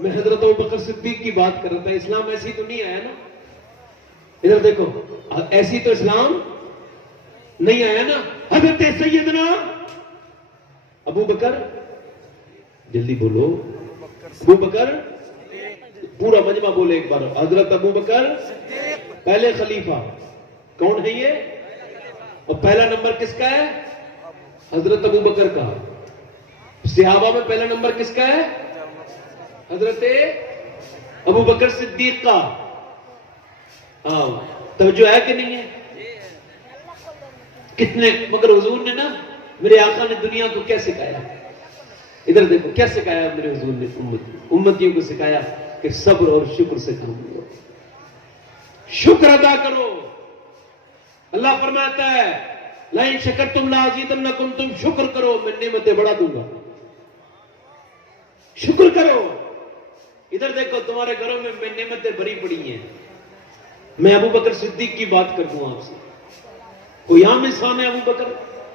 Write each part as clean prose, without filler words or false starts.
میں حضرت ابوبکر صدیق کی بات کر رہا تھا. اسلام ایسی تو نہیں آیا نا. ادھر دیکھو, ایسی تو اسلام نہیں آیا نا. حضرت سیدنا ابو بکر, جلدی بولو, ابو بکر, پورا مجمع بولے ایک بار. حضرت ابو بکر پہلے خلیفہ. کون ہے یہ؟ اور پہلا نمبر کس کا ہے؟ حضرت ابو بکر کا. صحابہ میں پہلا نمبر کس کا ہے؟ حضرت ابو بکر صدیق کا. ہاں, توجہ ہے کہ نہیں ہے؟ کتنے, مگر حضور نے نا, میرے آقا نے دنیا کو کیا سکھایا؟ ادھر دیکھو کیا سکھایا میرے حضور نے امتیوں کو سکھایا کہ صبر اور شکر سے کام لو, شکر ادا کرو. اللہ فرماتا ہے لئن شکرتم لازیدنکم, تم شکر کرو میں نعمتیں بڑھا دوں گا. شکر کرو. ادھر دیکھو تمہارے گھروں میں نعمتیں بھری پڑی ہیں. میں ابو بکر صدیق کی بات کر دوں آپ سے. کوئی عام انسان ہے ابو بکر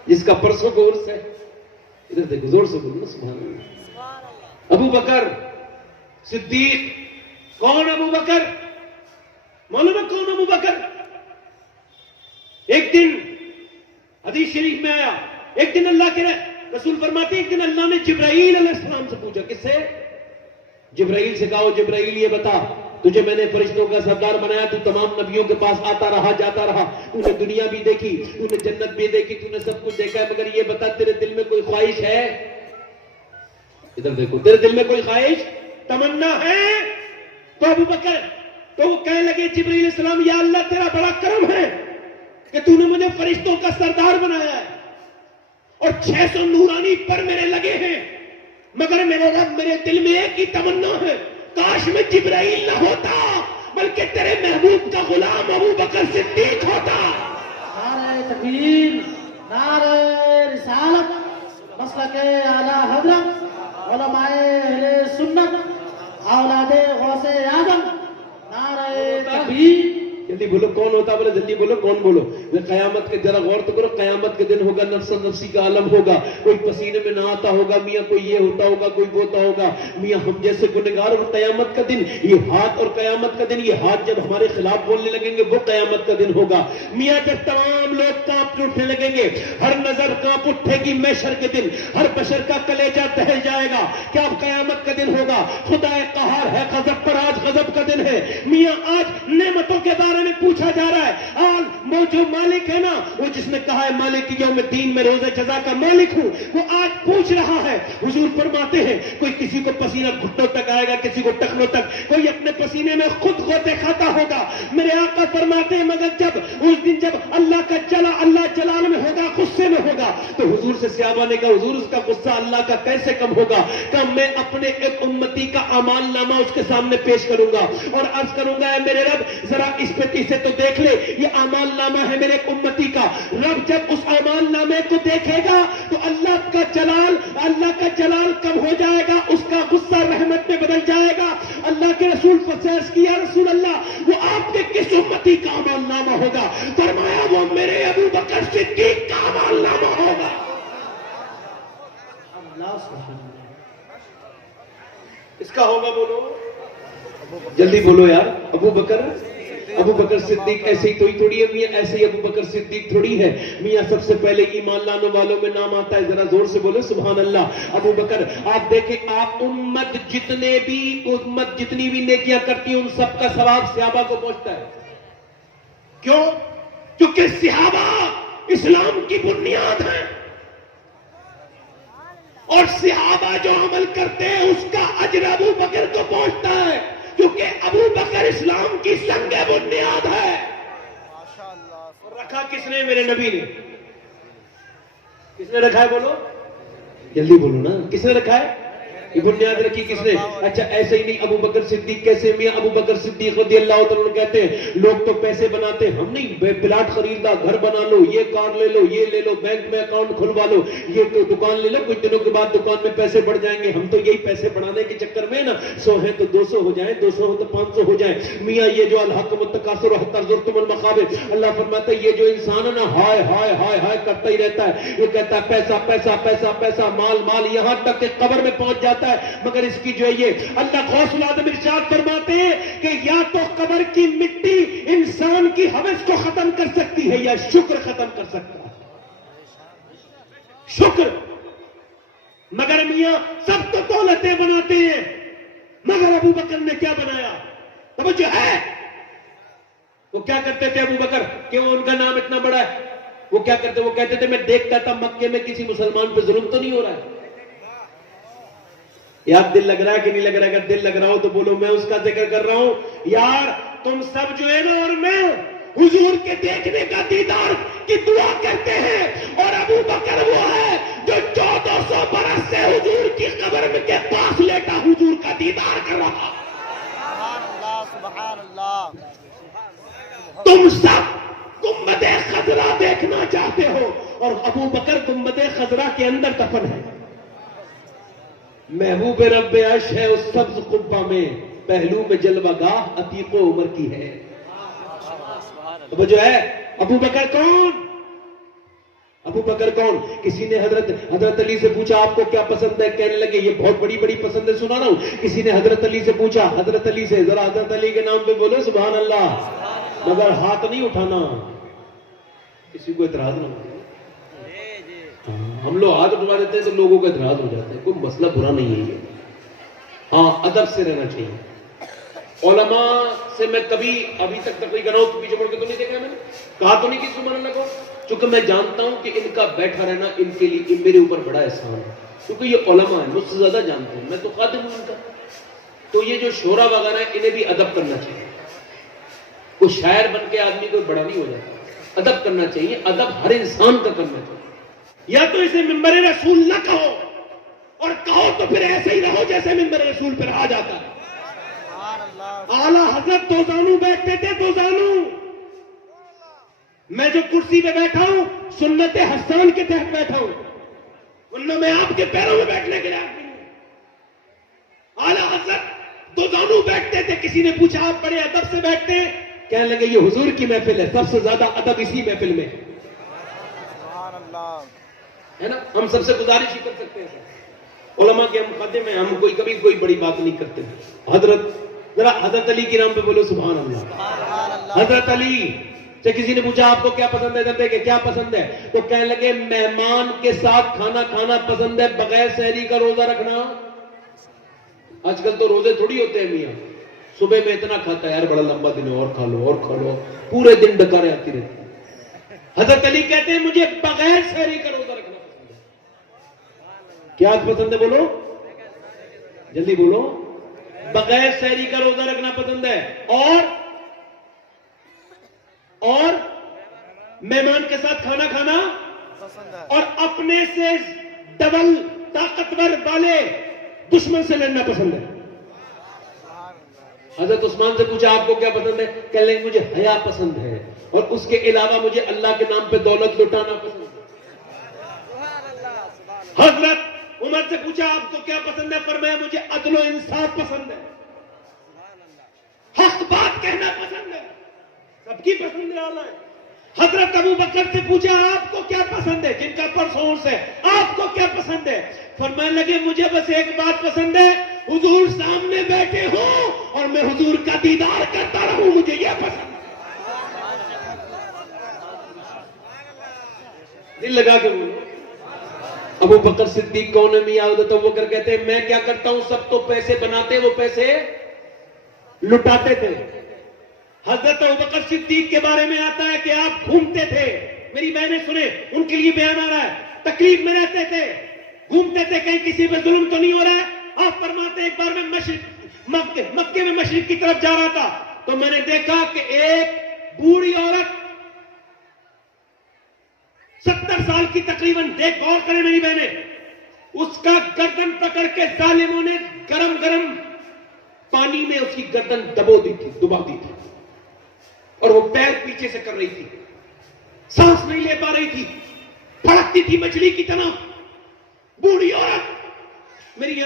جس کا پرسوں کو عرس ہے؟ ادھر دیکھو زور سے بولو نا سبحان اللہ. ابو بکر صدیق. کون ابو بکر؟ معلوم ہے کون ابو بکر؟ ایک دن حدیث شریف میں آیا, ایک دن اللہ کے رسول فرماتے ایک دن اللہ نے جبرائیل علیہ السلام سے پوچھا. کس سے؟ جبرائیل سے. کہا جبرائیل یہ بتا, تجھے میں نے فرشتوں کا سردار بنایا, تو تمام نبیوں کے پاس آتا رہا جاتا رہا, تو نے دنیا بھی دیکھی, تو نے جنت بھی دیکھی, تو نے سب کچھ دیکھا ہے, مگر یہ بتا تیرے دل میں کوئی خواہش ہے؟ ادھر دیکھو, تیرے دل میں کوئی خواہش تمنا ہے؟ تو ابو بکر تو وہ کہنے لگے جبرائیل علیہ السلام, یا اللہ تیرا بڑا کرم ہے کہ تو نے مجھے فرشتوں کا سردار بنایا ہے اور 600 نورانی پر میرے لگے ہیں, مگر میرے رب میرے دل میں ایک ہی تمنا ہے, کاش میں جبرائیل نہ ہوتا بلکہ تیرے محبوب کا غلام ابو بکر صدیق ہوتا. نعرہ تکبیر, نعرہ رسالت, مسلک اعلی حضرت, علماء اہل سنت, اولاد غوث اعظم. نعرہ تکبیر. جلدی بولو کون ہوتا, بولے جلدی بولو کون. بولو قیامت کے, ذرا غور تو کرو, قیامت کے دن ہوگا, نفس نفسی کا عالم ہوگا, کوئی پسینے میں نہ آتا ہوگا میاں, کوئی یہ ہوتا ہوگا, کوئی وہ ہوتا ہوگا میاں, ہم جیسے گنہگار. اور قیامت کا دن یہ ہاتھ, اور قیامت کا دن یہ ہاتھ جب ہمارے خلاف بولنے لگیں گے, وہ قیامت کا دن ہوگا میاں, جب تمام لوگ کانپ اٹھنے لگیں گے, ہر نظر کانپ اٹھے گی محشر کے دن, ہر بشر کا کلیجہ دہل جائے گا. کیا قیامت کا دن ہوگا؟ خدا قہار ہے, غضب پر آج غضب کا دن ہے میاں. آج نعمتوں کے بارے میں پوچھا جا رہا ہے. آج وہ جو مالک ہے نا, وہ جس نے کہا ہے مالک یوم الدین میں روز جزا کا مالک ہوں, وہ آج پوچھ رہا ہے. حضور فرماتے ہیں کوئی کسی کو پسینہ گھٹنوں تک آئے گا, کسی کو ٹخنوں تک, کوئی اپنے پسینے میں خود غوطے کھاتا ہوگا. میرے آقا فرماتے ہیں مگر جب اس دن جب اللہ جلال میں ہوگا, غصے میں ہوگا, تو حضور سے صحابہ نے کہا حضور اس کا غصہ اللہ کا کیسے کم ہوگا؟ کہ میں اپنے ایک امتی کا اعمال نامہ اس کے سامنے پیش کروں گا اور عرض کروں گا, اے میرے رب ذرا اس پہ سے تو دیکھ لے, یہ اعمال نامہ ہے میرے امتی کا. رب جب اس اعمال نامے کو دیکھے گا تو اللہ کا جلال کم ہو جائے گا, اس کا غصہ رحمت میں بدل جائے گا. اللہ کے رسول فسرس کیا, رسول اللہ وہ آپ کے کس امتی کا اعمال نامہ ہوگا؟ فرمایا وہ میرے ابو بکر صدیق کا اعمال نامہ ہوگا. اللہ سبحانہ. اس کا ہوگا, بولو جلدی بولو یار. ابو بکر صدیق ایسے ہی تھوڑی ہے میاں, ایسے ہی ابو بکر صدیق تھوڑی ہے میاں. سب سے پہلے ایمان لانے والوں میں نام آتا ہے, ذرا زور سے بولے سبحان اللہ. ابو بکر, آپ دیکھیں, آپ امت جتنی بھی نیکیاں کرتی ہیں ان سب کا ثواب صحابہ کو پہنچتا ہے. کیوں؟ کیونکہ صحابہ اسلام کی بنیاد ہیں, اور صحابہ جو عمل کرتے ہیں اس کا اجر ابو بکر کو پہنچتا ہے, کیونکہ ابو بکر اسلام کی سنگ بنیاد ہے. اور رکھا کس نے؟ میرے نبی نے. کس نے رکھا ہے؟ بولو جلدی بولو نا, کس نے رکھا ہے؟ یہ بنیاد رکھی کس نے؟ اچھا ایسے ہی نہیں, ابو بکر صدیق کیسے میاں؟ ابو بکر صدیق رضی اللہ تعالیٰ کہتے ہیں لوگ تو پیسے بناتے, ہم نہیں, پلاٹ خریدا, گھر بنا لو, یہ کار لے لو, یہ لے لو, بینک میں اکاؤنٹ کھلوا لو, یہ دکان لے لو, کچھ دنوں کے بعد دکان میں پیسے بڑھ جائیں گے. ہم تو یہی پیسے بڑھانے کے چکر میں نا, 100 ہیں تو 200 ہو جائیں, 200 ہو تو 500 ہو جائیں میاں. یہ جو الحق متکاثر حتی زرتم المقابر, اللہ فرماتا ہے یہ جو انسان ہے نا ہائے ہائے ہائے ہائے کرتا ہی رہتا ہے. یہ کہتا ہے پیسہ پیسہ پیسہ پیسہ, مال مال, یہاں تک کہ قبر میں پہنچ جاتا جاتا ہے. مگر اس کی جو ہے یہ اللہ غوث العظم ارشاد فرماتے ہیں کہ یا تو قبر کی مٹی انسان کی ہوس کو ختم کر سکتی ہے یا شکر ختم کر سکتا ہے. شکر. مگر میاں سب تو دولتیں بناتے ہیں، مگر ابو بکر نے کیا بنایا؟ توجہ ہے. وہ کیا کرتے تھے ابو بکر کہ وہ ان کا نام اتنا بڑا ہے؟ وہ کیا کرتے؟ وہ کہتے تھے میں دیکھتا تھا مکے میں کسی مسلمان پہ ظلم تو نہیں ہو رہا ہے. یار دل لگ رہا ہے کہ نہیں لگ رہا ہے؟ اگر دل لگ رہا ہو تو بولو میں اس کا ذکر کر رہا ہوں. یار تم سب جو ہے نا اور میں حضور کے دیکھنے کا دیدار کی دعا کرتے ہیں، اور ابو بکر وہ ہے جو 1400 برس سے حضور کی قبر کے پاس لیٹا حضور کا دیدار کر رہا. سبحان اللہ. تم سب گنبد خضرا دیکھنا چاہتے ہو، اور ابو بکر گنبد خضرا کے اندر دفن ہے. محبوب رب عرش ہے اس سبز قبہ میں، پہلو میں جلوہ گاہ عتیق و عمر کی ہے. اب جو ہے ابو بکر کون؟ ابو بکر کون؟ کسی نے حضرت علی سے پوچھا آپ کو کیا پسند ہے؟ کہنے لگے یہ بہت بڑی بڑی پسند ہے، سنا رہا ہوں. کسی نے حضرت علی سے پوچھا، حضرت علی سے ذرا حضرت علی کے نام پہ بولو سبحان اللہ، مگر ہاتھ نہیں اٹھانا، کسی کو اعتراض نہ ہو. ہم لوگ ہاتھ اٹھا دیتے ہیں تو لوگوں کو اعتراض ہو جاتا ہے. کوئی مسئلہ برا نہیں ہے یہ. ہاں ادب سے رہنا چاہیے. علماء سے میں کبھی ابھی تک تقریر کر رہا ہوں تو پیچھے مڑ کے تو نہیں دیکھا، میں نے کہا تو نہیں کہ سبحان اللہ کو، چونکہ میں جانتا ہوں کہ ان کا بیٹھا رہنا ان کے لیے میرے اوپر بڑا احسان ہے، کیونکہ یہ علماء ہیں، مجھ سے زیادہ جانتے ہیں، میں تو خادم ہوں ان کا. تو یہ جو شعرا وغیرہ ہیں انہیں بھی ادب کرنا چاہیے. کوئی شاعر بن کے آدمی کوئی بڑا نہیں ہو جاتا، ادب کرنا چاہیے. ادب ہر انسان کا کرنا چاہیے. یا تو اسے ممبر رسول نہ کہو، اور کہو تو پھر ایسے ہی رہو جیسے ممبر رسول پہ رہا جاتا ہے. اعلیٰ حضرت دو زانو بیٹھتے تھے، دو زانو. میں جو کرسی پہ بیٹھا ہوں سنت حسان کے تحت بیٹھا ہوں، ورنہ میں آپ کے پیروں میں بیٹھنے کے لیے نہیں ہوں. اعلیٰ حضرت دو زانو بیٹھتے تھے. کسی نے پوچھا آپ بڑے ادب سے بیٹھتے ہیں؟ کہنے لگے یہ حضور کی محفل ہے، سب سے زیادہ ادب اسی محفل میں ہے نا. ہم سب سے گزارش ہی کر سکتے ہیں. علماء کے ہم مقدم ہیں، ہم کبھی کوئی بڑی بات نہیں کرتے. ذرا حضرت علی کے نام پہ بولو سبحان اللہ. حضرت علی سے کسی نے پوچھا آپ کو کیا پسند ہے؟ جب کہ کیا پسند ہے تو کہنے لگے مہمان کے ساتھ کھانا کھانا پسند ہے، بغیر سحری کا روزہ رکھنا. آج کل تو روزے تھوڑی ہوتے ہیں میاں، صبح میں اتنا کھاتا ہے یار بڑا لمبا دن ہے، اور کھا لو اور کھا لو، پورے دن ڈکاریں آتی رہتی. حضرت علی کہتے ہیں مجھے بغیر سحری کا روزہ رکھنا پسند ہے. کیا پسند ہے؟ بولو جلدی بولو. بغیر سحری کا روزہ رکھنا پسند ہے، اور مہمان کے ساتھ کھانا کھانا، اور اپنے سے ڈبل طاقتور والے دشمن سے لڑنا پسند ہے. حضرت عثمان سے پوچھا آپ کو کیا پسند ہے؟ کہنے لگے مجھے حیا پسند ہے، اور اس کے علاوہ مجھے اللہ کے نام پہ دولت لٹانا پسند ہے. حضرت عمر سے پوچھا آپ کو کیا پسند ہے؟ فرمایا مجھے عدل و انصاف پسند ہے، حق بات کہنا پسند ہے. سب کی پسند ہے. حضرت ابو بکر سے پوچھا آپ کو کیا پسند ہے؟ جن کا پرسونس ہے، آپ کو کیا پسند ہے؟ فرمانے لگے مجھے بس ایک بات پسند ہے، حضور سامنے بیٹھے ہوں اور میں حضور کا دیدار کرتا رہوں، مجھے یہ پسند ہے. دل لگا کے بولو. ابو بکر صدیق کون ہے میاں؟ حضرت ابو بکر کہتے ہیں میں کیا کرتا ہوں، سب تو پیسے بناتے، وہ پیسے لٹاتے تھے. حضرت ابو بکر صدیق کے بارے میں آتا ہے کہ آپ گھومتے تھے. میری بہنیں سنیں، ان کے لیے بیان آ رہا ہے. تکلیف میں رہتے تھے، گھومتے تھے، کہیں کسی پہ ظلم تو نہیں ہو رہا ہے. آپ فرماتے ایک بار میں مکے میں مشرق کی طرف جا رہا تھا تو میں نے دیکھا کہ ایک بوڑھی عورت 70 سال کی تقریباً، دیکھ غور کریں میری بہنیں، اس کا گردن پکڑ کے ظالموں نے گرم گرم پانی میں اس کی گردن دبا دی تھی، اور وہ پیر پیچھے سے کر رہی تھی، سانس نہیں لے پا رہی تھی، پھڑکتی تھی مچھلی کی طرح. بوڑھی عورت.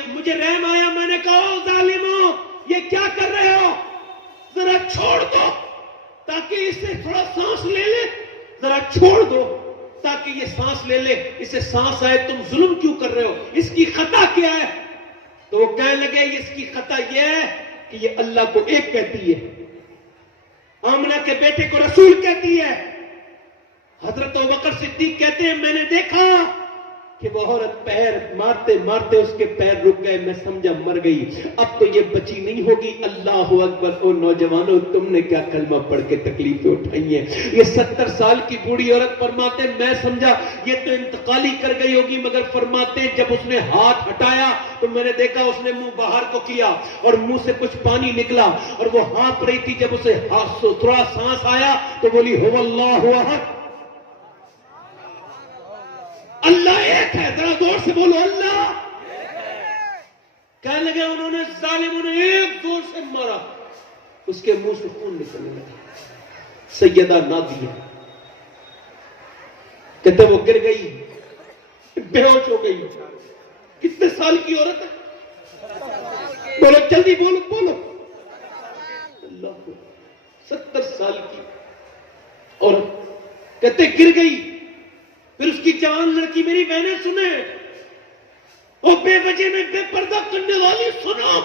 مجھے رحم آیا، میں نے کہا ظالموں یہ کیا کر رہے ہو، ذرا چھوڑ دو تاکہ اس سے تھوڑا سانس لے لے، ذرا چھوڑ دو تاکہ یہ سانس لے لے، اسے سانس آئے. تم ظلم کیوں کر رہے ہو، اس کی خطا کیا ہے؟ تو وہ کہنے لگے اس کی خطا یہ ہے کہ یہ اللہ کو ایک کہتی ہے، آمنہ کے بیٹے کو رسول کہتی ہے۔ حضرت ابوبکر صدیق کہتے ہیں میں نے دیکھا کہ وہ عورت پیر مارتے مارتے اس کے پیر رک گئے، میں سمجھا مر گئی، اب تو یہ بچی نہیں ہوگی۔ اللہ اکبر! او نوجوانوں، تم نے کیا کلمہ پڑھ کے تکلیفیں اٹھائی ہیں۔ یہ 70 سال کی بوڑھی عورت فرماتے میں سمجھا یہ تو انتقالی کر گئی ہوگی، مگر فرماتے جب اس نے ہاتھ ہٹایا تو میں نے دیکھا اس نے منہ باہر کو کیا اور منہ سے کچھ پانی نکلا اور وہ ہانپ رہی تھی۔ جب اسے تھوڑا سانس آیا تو بولی هو اللہ احد، اللہ ایک ہے۔ ذرا زور سے بولو اللہ۔ کہنے لگے انہوں نے ظالموں نے ایک زور سے مارا، اس کے منہ سے خون نکلنے لگا۔ سیدہ نادیہ کہتے وہ گر گئی، بے ہوش ہو گئی۔ کتنے سال کی عورت ہے؟ بولو جلدی بولو بولو۔ اللہ کو 70 سال کی عورت کہتے گر گئی۔ پھر اس کی جوان لڑکی میری بہنیں سنے، وہ بے وجہ میں بے پردہ کرنے والی سنو۔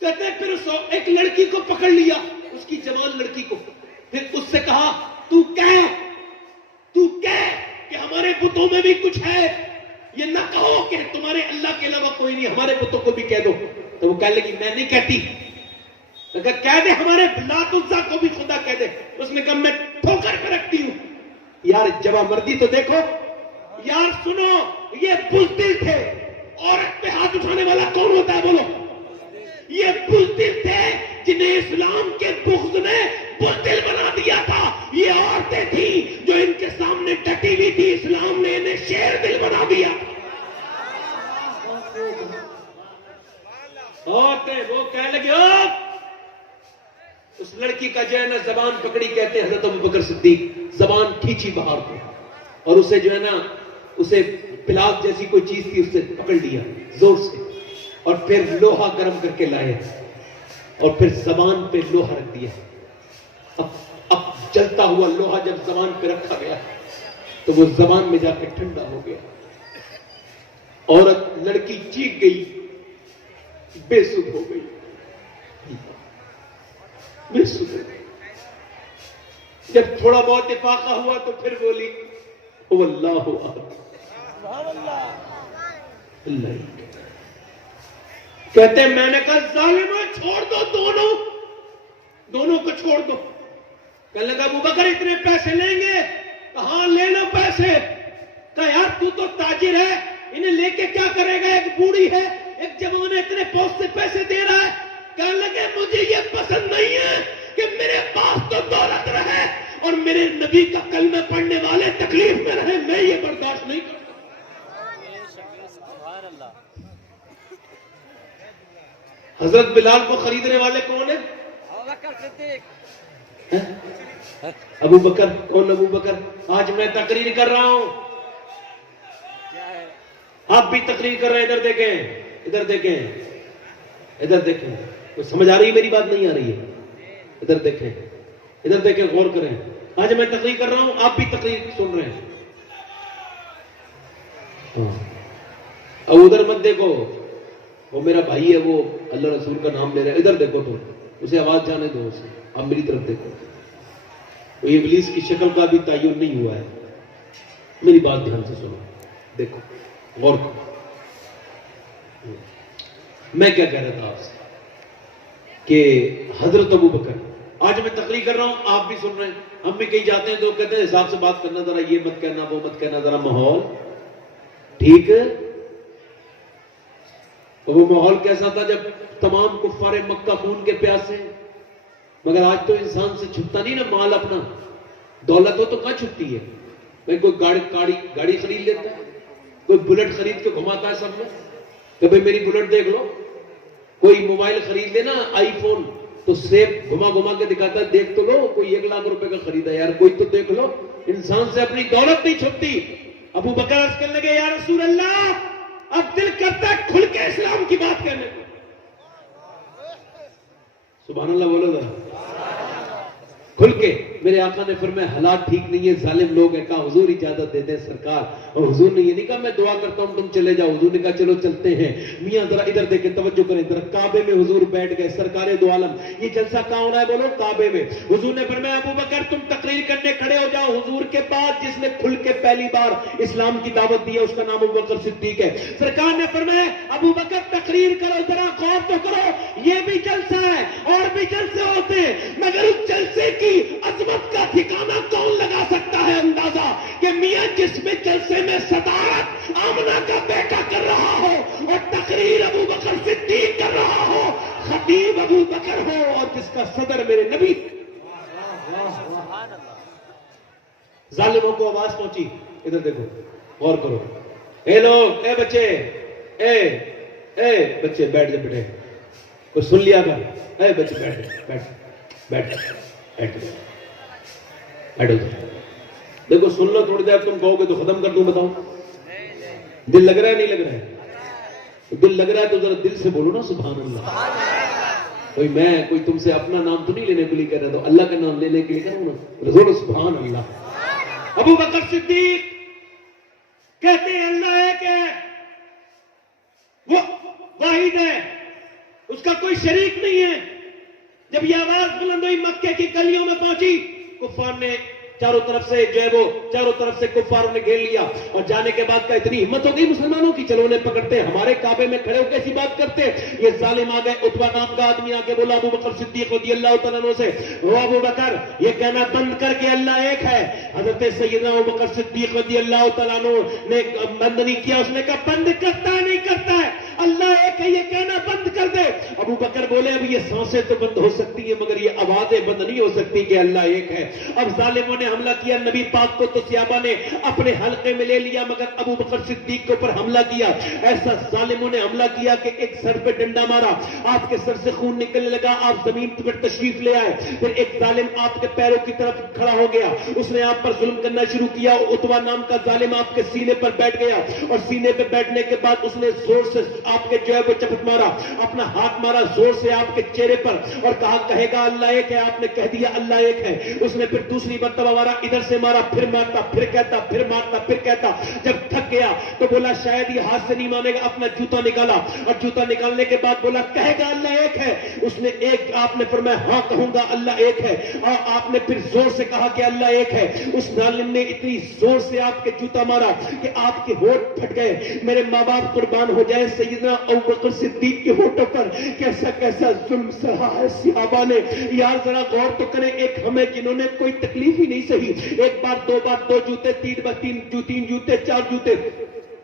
کہتے پھر اس ایک لڑکی کو پکڑ لیا، اس کی جوان لڑکی کو، پھر اس سے کہا تو کہہ کہ ہمارے بتوں میں بھی کچھ ہے، یہ نہ کہو کہ تمہارے اللہ کے علاوہ کوئی نہیں، ہمارے بتوں کو بھی کہہ دو۔ تو وہ کہنے لگی میں نہیں کہتی۔ کہہ دے ہمارے لات عزا کو بھی خدا کہہ دے۔ اس نے کہا میں ٹھوکر پہ رکھتی ہوں۔ یار جواب مردی تو دیکھو یار، سنو یہ بزدل تھے۔ عورت پہ ہاتھ اٹھانے والا کون ہوتا ہے بولو؟ یہ بزدل تھے جنہیں اسلام کے بغض نے بزدل بنا دیا تھا۔ یہ عورتیں تھیں جو ان کے سامنے ڈٹی ہوئی تھی، اسلام نے انہیں شیر دل بنا دیا۔ عورتیں وہ کہنے لگے اس لڑکی کا جو ہے نا زبان پکڑی، کہتے ہیں حضرت ابوبکر صدیق زبان کھینچی باہر کو اور اسے جو ہے نا اسے پلاس جیسی کوئی چیز تھی اس سے پکڑ لیا زور سے، اور پھر لوہا گرم کر کے لائے اور پھر زبان پہ لوہا رکھ دیا۔ اب جلتا ہوا لوہا جب زبان پہ رکھا گیا تو وہ زبان میں جا کے ٹھنڈا ہو گیا۔ عورت لڑکی چیخ گئی، بے سدھ ہو گئی، بے سدھ ہو گئی۔ جب تھوڑا بہت افاقہ ہوا تو پھر بولی او اللہ اللہ۔ کہتے ہیں میں نے کہا ظالمہ چھوڑ دو، دونوں کو چھوڑ دو۔ کہنے لگا ابوبکر اتنے پیسے لیں گے؟ کہاں لے لو پیسے۔ کہا یار تو تاجر ہے، انہیں لے کے کیا کرے گا؟ ایک بوڑھی ہے، ایک جوان ہے، اتنے پوسٹ سے پیسے دے رہا ہے۔ کہنے لگے مجھے یہ پسند نہیں ہے کہ میرے پاس تو دولت رہے اور میرے نبی کا کلمہ پڑھنے والے تکلیف میں رہے، میں یہ برداشت نہیں کرتا۔ حضرت بلال کو خریدنے والے کون ہیں؟ ابو بکر۔ کون ابو بکر؟ آج میں تقریر کر رہا ہوں، آپ بھی تقریر کر رہے ہیں، ادھر دیکھیں ادھر دیکھیں ادھر دیکھیں۔ کوئی سمجھ آ رہی ہے میری بات؟ نہیں آ رہی ہے؟ ادھر دیکھیں ادھر دیکھیں، غور کریں۔ آج میں تقریر کر رہا ہوں، آپ بھی تقریر سن رہے ہیں۔ اب ادھر مت دیکھو، وہ میرا بھائی ہے، وہ اللہ رسول کا نام لے رہا ہے، ادھر دیکھو، تم اسے آواز جانے دو، اسے اب میری طرف دیکھو۔ وہ ابلیس کی شکل کا بھی تعین نہیں ہوا ہے، میری بات دھیان سے سنو، دیکھو غور کرو۔ میں کیا کہہ رہا تھا آپ سے کہ حضرت ابو بکر، آج میں تقریر کر رہا ہوں، آپ بھی سن رہے ہیں، ہم بھی کہیں جاتے ہیں تو کہتے ہیں حساب سے بات کرنا، ذرا یہ مت کہنا وہ مت کہنا، ذرا ماحول ٹھیک ہے۔ وہ ماحول کیسا تھا جب تمام کفار مکہ خون کے پیاسے، مگر آج تو انسان سے چھپتا نہیں نا مال اپنا، دولت ہو تو کہاں چھپتی ہے؟ بھائی کوئی گاڑی خرید لیتا ہے، کوئی بلٹ خرید کے گھماتا ہے سب میں کہ بھائی میری بلٹ دیکھ لو، کوئی موبائل خرید لے نا آئی فون تو سیب گھما گھما کے دکھاتا ہے دیکھ تو لو، کوئی 1 لاکھ روپے کا خریدا یار، کوئی تو دیکھ لو۔ انسان سے اپنی دولت نہیں چھپتی۔ ابو بکر عرض کرنے لگے یا رسول اللہ اب دل کرتا ہے کھل کے اسلام کی بات کرنے کو۔ سبحان اللہ بولو ذرا، کھل کے میرے آقا نے فرمایا حالات ٹھیک نہیں ہے، ظالم لوگ ہیں. کہا حضور اجازت دیتے ہیں سرکار. اور حضور نے یہ نہیں کہا میں دعا کرتا ہوں تم چلے جاؤ. حضور نے کہا چلو چلتے ہیں. میاں ذرا ادھر دیکھیں، توجہ کریں ذرا. کعبے میں حضور بیٹھ گئے، سرکار دو عالم. یہ جلسہ کہاں ہو رہا ہے بولو؟ کعبے میں. حضور نے فرمایا ابو بکر تم تقریر کرنے کھڑے ہو جاؤ. حضور کے بعد جس نے کھل کے پہلی بار اسلام کی دعوت دی ہے اس کا نام ابو بکر صدیق ہے. سرکار نے فرمایا ابو بکر تقریر کرو، ذرا غور تو کرو، یہ بھی جلسہ ہے اور بھی جلسے ہوتے ہیں، مگر اس جلسے کی عظمت کا ٹھکانہ کون لگا سکتا ہے اندازہ کہ میاں جس میں جلسے میں صدارت آمنہ کا بیٹا کر رہا ہو اور تقریر ابو بکر صدیق کر رہا ہو، خطیب ابو بکر ہو اور جس کا صدر میرے نبی. ظالموں کو آواز پہنچی. ادھر دیکھو، غور کرو. اے لوگ، اے بچے، اے بچے بیٹھ جا بیٹھے. کوئی سن لیا کر؟ اے بچے بیٹھ. دیکھو سن لو تھوڑی دیر، تم کہو گے تو ختم کر دوں. بتاؤ دل لگ رہا ہے نہیں لگ رہا ہے؟ دل لگ رہا ہے تو ذرا دل سے بولو نا سبحان اللہ. کوئی تم سے اپنا نام تو نہیں لینے کے لیے کہہ رہا، تو اللہ کا نام لینے کے لیے کہہ رہا ہوں نا. رسول سبحان اللہ. ابو بکر صدیق کہتے ہیں اللہ ایک ہے، وہ واحد ہے، اس کا کوئی شریک نہیں ہے. جب یہ آواز بلند ہوئی مکے کی گلیوں میں پہنچی، کفار نے چاروں طرف سے جو ہے وہ چاروں طرف سے کفاروں نے گھیر لیا. اور جانے کے بعد کا اتنی ہمت ہو گئی مسلمانوں کی، چلو انہیں پکڑتے، ہمارے کعبے میں کھڑے ہو کیسی بات کرتے. یہ ظالم آ گئے. عتبہ نام کا آدمی آ کے بولا ابو بکر صدیق رضی اللہ تعالیٰ عنہ سے، وہ ابو بکر یہ کہنا بند کر کے اللہ ایک ہے. حضرت سیدنا ابو بکر صدیق رضی اللہ تعالیٰ عنہ نے بند نہیں کیا. اس نے کہا بند کرتا ہے نہیں کرتا ہے، اللہ ایک ہے یہ کہنا بند کر دے. ابو بکر بولے اب یہ سانسیں تو بند ہو سکتی ہیں مگر یہ آوازیں بند نہیں ہو سکتی کہ اللہ ایک ہے. اب ظالموں نے حملہ کیا نبی پاک کو، تو صحابہ نے اپنے حلقے میں لے لیا مگر ابو بکر صدیق کے اوپر حملہ کیا. ایسا ظالموں نے حملہ کیا کہ ایک سر پہ ڈنڈا مارا، آپ کے سر سے خون نکلنے لگا، آپ زمین پر تشریف لے آئے. پھر ایک ظالم آپ کے پیروں کی طرف کھڑا ہو گیا، اس نے آپ پر ظلم کرنا شروع کیا. عتبہ نام کا ظالم آپ کے سینے پر بیٹھ گیا اور سینے پہ بیٹھنے کے بعد اس نے زور سے آپ کے جو ہے وہ چپٹ مارا، اپنا ہاتھ مارا زور سے آپ کے چہرے پر اور کہا کہے گا اللہ ایک ہے. آپ نے کہہ دیا اللہ ایک ہے. اس نے پھر دوسری مرتبہ مارا، ادھر سے مارا، پھر مارتا، پھر کہتا، پھر مارتا، پھر کہتا. جب تھک گیا تو بولا شاید یہ ہاتھ سے نہیں مانے گا، اپنا جوتا نکالا اور جوتا نکالنے کے بعد بولا کہے گا اللہ ایک ہے. اس نے ایک، آپ نے فرمایا ہاں کہوں گا اللہ ایک ہے. اور آپ نے پھر زور سے کہا کہ اللہ ایک ہے. اس ظالم نے اتنی زور سے آپ کے جوتا مارا کہ آپ کے ہونٹ پھٹ گئے. میرے ماں باپ قربان ہو جائے، سیدنا ابو بکر صدیق کے ہونٹوں پر کیسا کیسا ظلم سہا ہے صحابہ نے. یار ذرا غور تو کریں، ایک ہمیں جنہوں نے کوئی تکلیف ہی نہیں سہی، ایک بار دو جوتے، تین جوتے، 4 جوتے،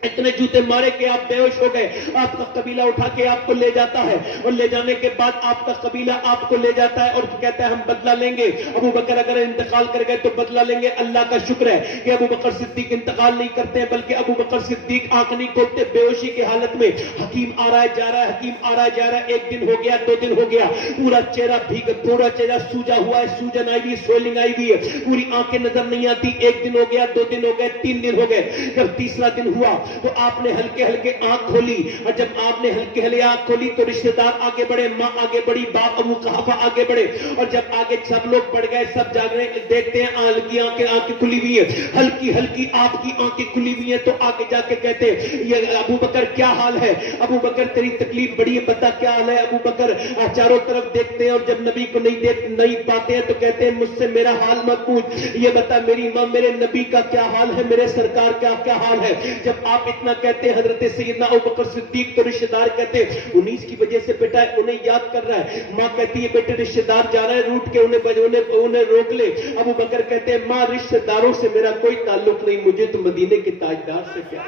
اتنے جوتے مارے کہ آپ بے ہوش ہو گئے. آپ کا قبیلہ اٹھا کے آپ کو لے جاتا ہے اور لے جانے کے بعد آپ کا قبیلہ آپ کو لے جاتا ہے اور کہتا ہے ہم بدلہ لیں گے. ابو بکر اگر انتقال کر گئے تو بدلہ لیں گے. اللہ کا شکر ہے کہ ابو بکر صدیق انتقال نہیں کرتے ہیں، بلکہ ابو بکر صدیق آنکھ نہیں کھولتے، بے ہوشی کی حالت میں. حکیم آ رہا ہے جا رہا ہے، حکیم آ رہا ہے جا رہا ہے. 1 دن ہو گیا، 2 دن ہو گیا، پورا چہرہ بھیگ، پورا چہرہ سوجا ہوا ہے، سوجن آئی ہوئی، سویلنگ آئی ہوئی ہے، پوری آنکھیں نظر نہیں آتی. 1 دن ہو گیا، 2 دن ہو گئے، 3 دن ہو گئے. جب تیسرا دن ہوا تو آپ نے ہلکے آنکھ کھولی، اور جب آپ نے ہلکے آنکھ کھولی تو رشتہ دار آگے بڑھے، ماں آگے بڑھی، باپ ابو قحافہ آگے بڑھے. اور جب آگے سب لوگ بڑھ گئے، سب جاگ رہے، دیکھتے ہیں ہلکی آنکھیں کھلی ہوئی ہیں، ہلکی آپ کی آنکھیں کھلی ہوئی ہیں. تو آگے جا کے کہتے ہیں یہ ابو بکر کیا حال ہے؟ ابو بکر تیری تکلیف بڑی ہے، بتا کیا حال ہے؟ ابو بکر چاروں طرف دیکھتے ہیں اور جب نبی کو نہیں پاتے ہیں تو کہتے ہیں مجھ سے میرا حال مت پوچھ، یہ بتا میری ماں میرے نبی کا کیا حال ہے، میرے سرکار کا کیا حال ہے. جب آپ اتنا کہتے ہیں حضرت سیدنا ابو بکر صدیق تو رشتہ دار کہتے ہیں 19 کی وجہ سے بیٹا انہیں یاد کر رہا ہے. ماں کہتی ہے بیٹے رشتہ دار جا رہا ہے، روٹ کے انہیں روک لے. ابو بکر کہتے ہیں ماں رشتہ داروں سے میرا کوئی تعلق نہیں، مجھے تو مدینے کے تاجدار سے کیا.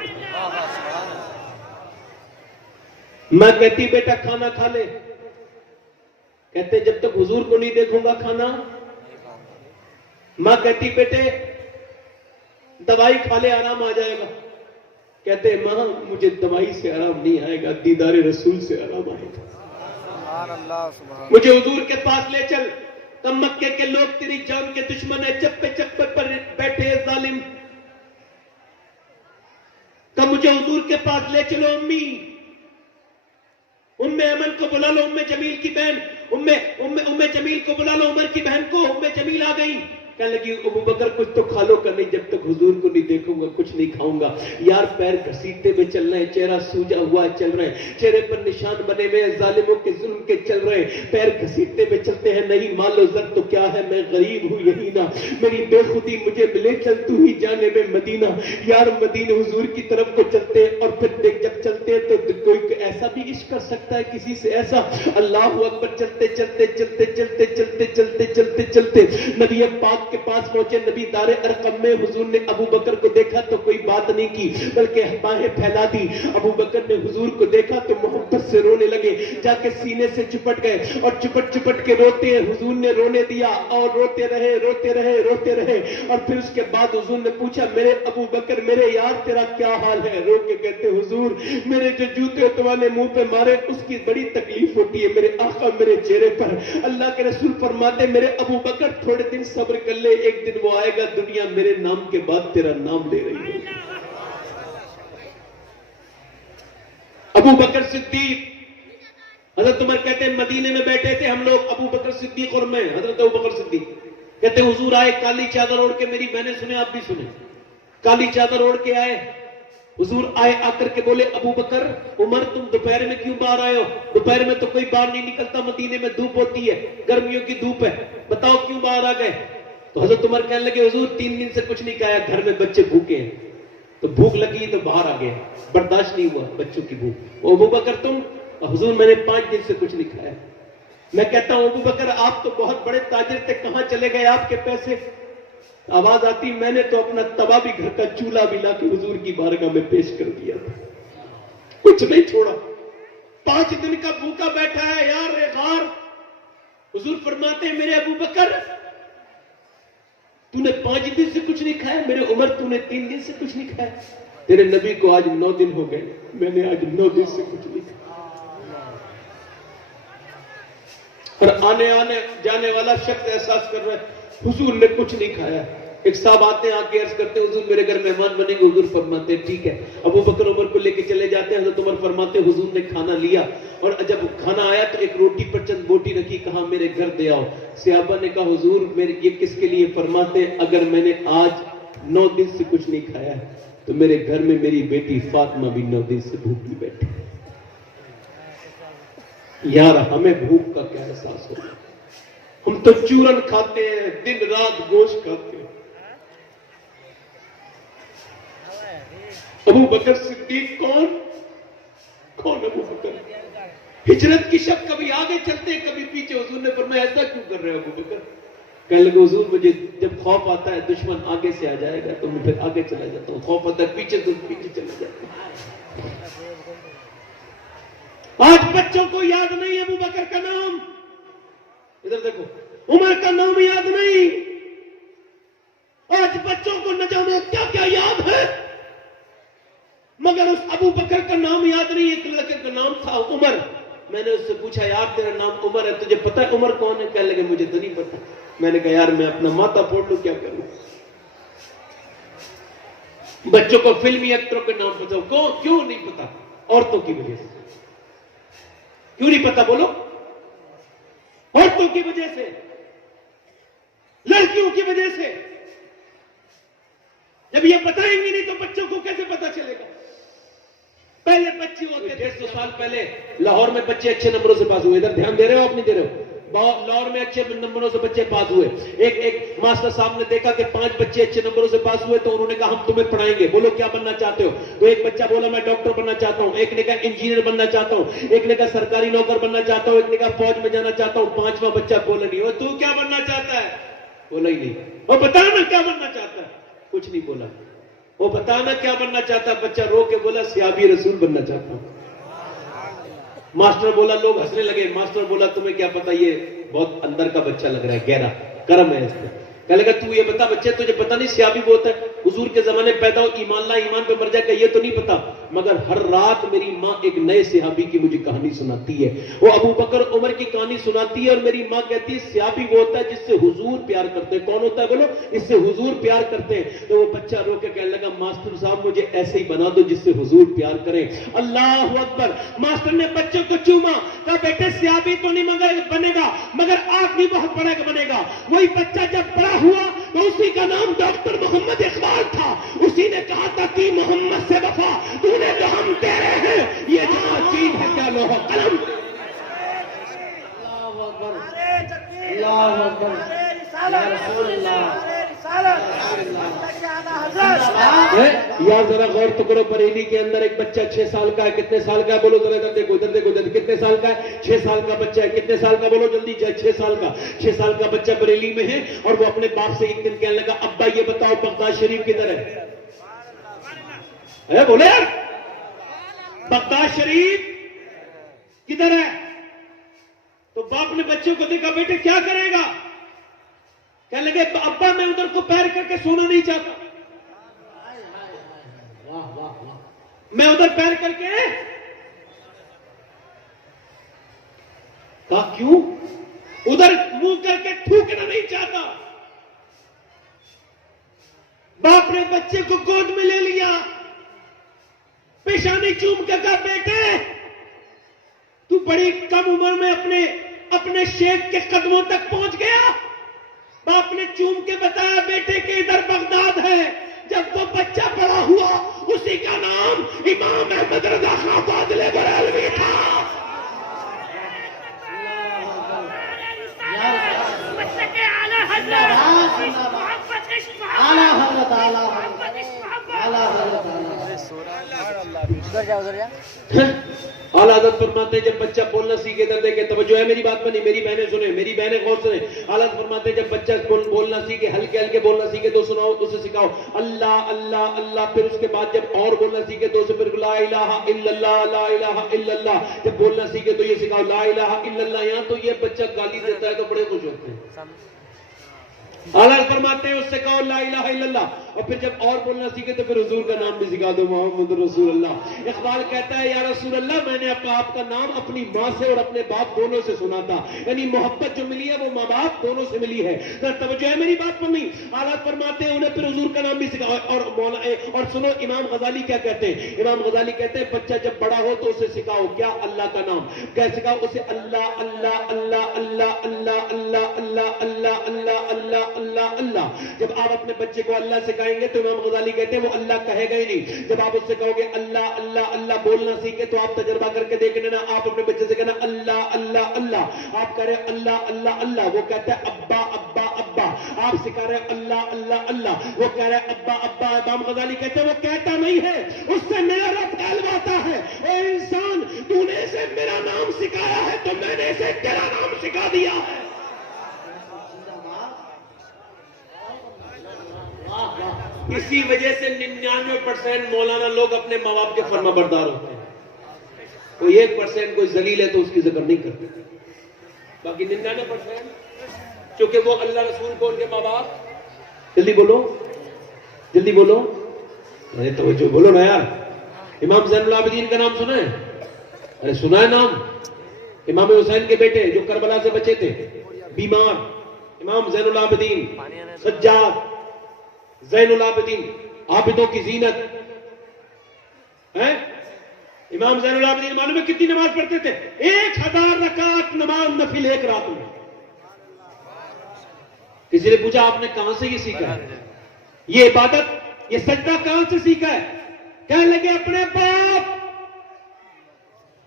ماں کہتی بیٹا کھانا کھا لے، کہتے جب تک حضور کو نہیں دیکھوں گا کھانا. ماں کہتی بیٹے دوائی کھا لے آرام آ جائے گا. کہتے ہیں ماں مجھے دوائی سے آرام نہیں آئے گا، دیدار رسول سے آرام آئے گا. سبحان اللہ سبحان مجھے حضور کے پاس لے چل. تب مکے کے لوگ تیری جان کے دشمن ہے، چپے پر بیٹھے ظالم. کب مجھے حضور کے پاس لے چلو. امی ام ایمن کو بلا لو، ام جمیل کی بہن، ام جمیل کو بلا لو، عمر کی بہن کو. ام جمیل آ گئی. کہنے لگی ابو بکر کچھ تو کھا لو کا نہیں، جب تک حضور کو نہیں دیکھوں گا کچھ نہیں کھاؤں گا. یار پیر گھسیٹتے ہوئے چل رہے ہیں، چہرہ سوجا ہوا چل رہے ہیں، چہرے پر نشان بنے ہوئے ہیں ظالموں کے ظلم کے چل رہے ہیں، پیر گھسیٹتے ہوئے چلتے ہیں. نہیں مال و زر تو کیا ہے، میں غریب ہوں یہی نا، میری بے خودی مجھے ملے چل تو ہی جانے میں مدینہ. یار مدینہ حضور کی طرف کو چلتے ہیں اور پھر دیکھ جب چلتے ہیں تو کوئی ایسا بھی عشق کر سکتا ہے کسی سے ایسا. اللہ اکبر. چلتے چلتے چلتے چلتے چلتے چلتے چلتے چلتے نبی پاک کے پاس پہنچے. نبی دار ارقم میں حضور نے ابو بکر کو دیکھا تو کوئی بات نہیں کی بلکہ باہیں پھیلا دی. ابو بکر نے حضور کو دیکھا تو محبت سے رونے لگے، جا کے سینے سے چپٹ گئے اور چپٹ چپٹ کے روتے ہیں. حضور نے رونے دیا اور روتے رہے روتے رہے روتے رہے. اور پھر اس کے بعد حضور نے پوچھا میرے ابو بکر میرے یار تیرا کیا حال ہے؟ رو کے کہتے حضور میرے جو جوتے تمہارے منہ پہ مارے اس کی بڑی تکلیف ہوتی ہے میرے آقا میرے چہرے پر. اللہ کے رسول فرماتے میرے ابو بکر تھوڑے دن صبر کر لے، ایک دن وہ آئے گا دنیا میرے نام کے بعد تیرا نام لے رہی ہے. ابو بکر صدیق. حضرت عمر کہتے ہیں مدینے میں بیٹھے تھے ہم لوگ، ابو بکر صدیق اور میں، حضرت ابو بکر صدیق کہتے ہیں حضور آئے کالی چادر اوڑھ کے، میری میں نے سنے آپ بھی سنے، کالی چادر اوڑھ کے آئے. حضور آئے آ کر کے بولے ابو بکر عمر تم دوپہر میں کیوں باہر آئے ہو؟ دوپہر میں تو کوئی باہر نہیں نکلتا، مدینے میں دھوپ ہوتی ہے، گرمیوں کی دھوپ ہے، بتاؤ کیوں باہر آ گئے؟ تو حضرت عمر کہنے لگے حضور 3 دن سے کچھ نہیں کھایا، گھر میں بچے بھوکے ہیں، تو بھوک لگی تو باہر آ گئے، برداشت نہیں ہوا بچوں کی بھوک. ابو بکر تم؟ حضور میں نے 5 دن سے کچھ نہیں کھایا. میں کہتا ہوں ابو بکر آپ تو بہت بڑے تاجر تھے، کہاں چلے گئے آپ کے پیسے؟ آواز آتی میں نے تو اپنا توا بھی گھر کا چولہا بھی لا کے حضور کی بارگاہ میں پیش کر دیا تھا، کچھ نہیں چھوڑا. 5 دن کا بھوکا بیٹھا ہے یار ریغار. حضور فرماتے ہیں میرے ابو بکر تو نے 5 دن سے کچھ نہیں کھایا، میرے عمر تو نے 3 دن سے کچھ نہیں کھایا، تیرے نبی کو آج 9 دن ہو گئے، میں نے آج 9 دن سے کچھ نہیں کھایا. اور آنے جانے والا شخص احساس کر رہا ہے حضور نے کچھ نہیں کھایا. ایک صاحب آتے ہیں آ کے عرض کرتے ہیں حضور میرے گھر مہمان بنیں گے. حضور فرماتے ہیں ٹھیک ہے. ابو بکر عمر کو لے کے چلے جاتے ہیں. حضرت عمر فرماتے ہیں حضور نے کھانا لیا اور جب کھانا آیا تو ایک روٹی پر چند بوٹی رکھی، کہا میرے گھر دے آؤ. صحابہ نے کہا حضور میرے یہ کس کے لیے؟ فرماتے ہیں اگر میں نے آج 9 دن سے کچھ نہیں کھایا تو میرے گھر میں میری بیٹی فاطمہ بھی 9 دن سے بھوکی بیٹھی. یار ہمیں بھوک کا کیا احساس ہوگا؟ ہم تو چورن کھاتے ہیں، دن رات گوشت کھاتے ہیں. ابو بکر صدیق کون ابو بکر؟ ہجرت کی شب کبھی آگے چلتے ہیں کبھی پیچھے. حضور نے فرمایا ایسا کیوں کر رہے ہو ابو بکر؟ کہنے لگے حضور مجھے جب خوف آتا ہے دشمن آگے سے آ جائے گا تو میں پھر آگے چلا جاتا ہوں، خوف آتا ہے پیچھے تو پیچھے چلا جاتا ہوں. آج بچوں کو یاد نہیں ابو بکر کا نام، ادھر دیکھو عمر کا نام یاد نہیں. آج بچوں کو نہ جانے کیا کیا یاد ہے، مگر اس ابو بکر کا نام یاد نہیں. ایک لڑکے کا نام تھا عمر. میں نے اس سے پوچھا یار تیرا نام عمر ہے، تجھے پتا ہے عمر کون ہے؟ کہنے لگے مجھے تو نہیں پتا. میں نے کہا یار میں اپنا ماتھا پھوڑ لوں کیا کروں؟ بچوں کو فلمی ایکٹروں کے نام پتا کیوں نہیں پتا؟ عورتوں کی وجہ سے. کیوں نہیں پتا بولو؟ عورتوں کی وجہ سے، لڑکیوں کی وجہ سے. جب یہ بتائیں گے نہیں تو بچوں کو کیسے پتا چلے گا؟ پہلے بچے ہوتے تھے 150 سال پہلے لاہور میں بچے اچھے نمبروں سے پاس ہوئے. ادھر دھیان دے رہے ہو آپ نہیں دے رہے ہو؟ لاہور میں اچھے نمبروں سے بچے پاس ہوئے. ایک ماسٹر صاحب نے دیکھا کہ 5 بچے اچھے نمبروں سے پاس ہوئے تو انہوں نے کہا ہم تمہیں پڑھائیں گے، بولو کیا بننا چاہتے ہو؟ تو ایک بچہ بولا میں ڈاکٹر بننا چاہتا ہوں، ایک نے کہا انجینئر بننا چاہتا ہوں، ایک نے کہا سرکاری نوکر بننا چاہتا ہوں، ایک نے کہا فوج میں جانا چاہتا ہوں. 5واں بچہ بولا نہیں اور تو کیا بننا چاہتا ہے؟ بولا ہی نہیں. اور بتانا کیا بننا چاہتا ہے؟ کچھ نہیں بولا. وہ بتانا کیا بننا چاہتا ہے؟ بچہ رو کے بولا صحابی رسول بننا چاہتا ہوں. ماسٹر بولا، لوگ ہنسنے لگے. ماسٹر بولا تمہیں کیا پتا یہ بہت اندر کا بچہ لگ رہا ہے، گہرا کرم ہے اس میں. کہنے لگا تو یہ بتا بچے تجھے پتا نہیں صحابی وہ ہوتا ہے؟ حضور کے زمانے پیدا ہو ایمان لا ایمان پہ مر جائے گا یہ تو نہیں پتا، مگر ہر رات میری ماں ایک نئے صحابی کی مجھے کہانی سناتی ہے. وہ ابو بکر عمر کی کہانی سناتی ہے اور میری ماں کہتی ہے صحابی وہ ہوتا ہے جس سے حضور پیار کرتے ہیں. کون ہوتا ہے بولو؟ اس سے حضور پیار کرتے ہیں. تو وہ بچہ رو کے کہنے لگا ماسٹر صاحب مجھے ایسے ہی بنا دو جس سے حضور پیار کریں. اللہ اکبر. ماسٹر نے بچوں کو چوما، کہا بیٹے صحابی تو نہیں بنے گا مگر آدمی بہت بڑا بنے گا. وہی بچہ جب بڑا ہوا تو اسی کا نام ڈاکٹر محمد اقبال تھا. اسی نے کہا تھا کہ محمد سے وفا تو نے تو ہم تیرے ہیں. یہ جہاں چیز ہے کیا لوح و قلم. اللہ اکبر. یا رسول اللہ. یا ذرا غور تو کرو, بریلی کے اندر ایک بچہ 6 سال کا ہے. کتنے سال کا ہے بولو ذرا, ادھر دیکھو ادھر دیکھو ادھر. کتنے سال کا ہے؟ 6 سال کا بچہ ہے. کتنے سال کا بولو جلدی, 6 سال کا. 6 سال کا بچہ بریلی میں ہے اور وہ اپنے باپ سے ایک دن کہنے لگا, ابا یہ بتاؤ بغداد شریف کدھر ہے؟ بولے یار, بغداد شریف کدھر ہے؟ تو باپ نے بچوں کو دیکھا, بیٹے کیا کرے گا؟ کہنے لگے, ابا میں ادھر کو پیر کر کے سونا نہیں چاہتا, میں ادھر پیر کر کے. کہا کیوں؟ ادھر منہ کر کے تھوکنا نہیں چاہتا. باپ نے بچے کو گود میں لے لیا, پیشانی چوم کے کہا, بیٹے تو بڑی کم عمر میں اپنے شیخ کے قدموں تک پہنچ گیا. باپ نے چوم کے بتایا بیٹے کہ ادھر بغداد ہے. جب وہ بچہ بڑا ہوا, اسی کا نام امام احمد رضا خان فاضل بریلوی تھا. اعلیٰ حضرت فرماتے ہیں جب بچہ بولنا سیکھے, ادھر دیکھے, توجہ ہے میری بات پر نہیں, میری بہنیں سنیں, میری بہنیں غور سنیں. اعلیٰ حضرت فرماتے ہیں جب بچہ بولنا سیکھے, ہلکے ہلکے بولنا سیکھے تو سناؤ, اسے سکھاؤ اللہ اللہ اللہ. پھر اس کے بعد جب اور بولنا سیکھے تو اسے پھر لا الہ الا اللہ لا الہ الا اللہ. جب بولنا سیکھے تو یہ سکھاؤ لا الہ الا اللہ. یہاں تو یہ بچہ گالی دیتا ہے تو بڑے خوش ہوتے ہیں. اعلیٰ فرماتے ہیں اس سے کہو لا الہ الا اللہ, اور پھر جب اور بولنا سیکھے تو پھر حضور کا نام بھی سکھا دو, محمد رسول اللہ. اقبال کہتا ہے یا رسول اللہ, میں نے آپ کا نام اپنی ماں سے اور اپنے باپ دونوں سے سنا تھا. یعنی محبت جو ملی ہے وہ ماں باپ دونوں سے ملی ہے. توجہ ہے میری بات پر نہیں. اعلیٰ فرماتے ہیں انہیں پھر حضور کا نام بھی سکھا. اور سنو امام غزالی کیا کہتے ہیں. امام غزالی کہتے ہیں بچہ جب بڑا ہو تو اسے سکھاؤ کیا, اللہ کا نام. کیا سکھاؤ اسے, اللہ اللہ اللہ اللہ اللہ اللہ اللہ اللہ اللہ اللہ اللہ اللہ. جب آپ اپنے بچے کو اللہ سکھائیں گے تو امام غزالی کہتے ہیں وہ اللہ کہے گا ہی نہیں. جب آپ اس سے کہو گے اللہ اللہ اللہ بولنا سیکھے تو آپ تجربہ کر کے دیکھ لینا, آپ اپنے بچے سے کہنا اللہ اللہ اللہ. آپ کہہ رہے اللہ اللہ اللہ, وہ کہتا ہے ابا ابا ابا. آپ سکھا رہے اللہ اللہ اللہ, وہ کہہ رہے ابا ابا. امام غزالی کہتے ہیں وہ کہتا نہیں ہے, اس سے میرا رب کہلواتا ہے. اے انسان, تو نے اسے میرا نام سکھایا ہے تو میں نے اسے تیرا نام سکھا دیا ہے. اسی وجہ سے 99% مولانا لوگ اپنے ماں باپ کے فرما بردار ہوتے ہیں. کوئی 1% کوئی ذلیل ہے تو اس کی ذکر نہیں کرتے, باقی 99% چونکہ وہ اللہ رسول کو ان کے ماں باپ. جلدی بولو جلدی بولو, ارے توجہ بولو نا یار. امام زین العابدین کا نام سنا ہے؟ ارے سنا ہے نام. امام حسین کے بیٹے جو کربلا سے بچے تھے, بیمار, امام زین العابدین سجاد زین العابدین, عابدوں کی زینت ہے. امام زین العابدین معلوم ہے کتنی نماز پڑھتے تھے؟ 1000 رکعت نماز نفل ایک رات میں. کسی نے پوچھا آپ نے کہاں سے یہ سیکھا ہے, یہ عبادت یہ سجدہ کہاں سے سیکھا ہے؟ کہنے لگے اپنے باپ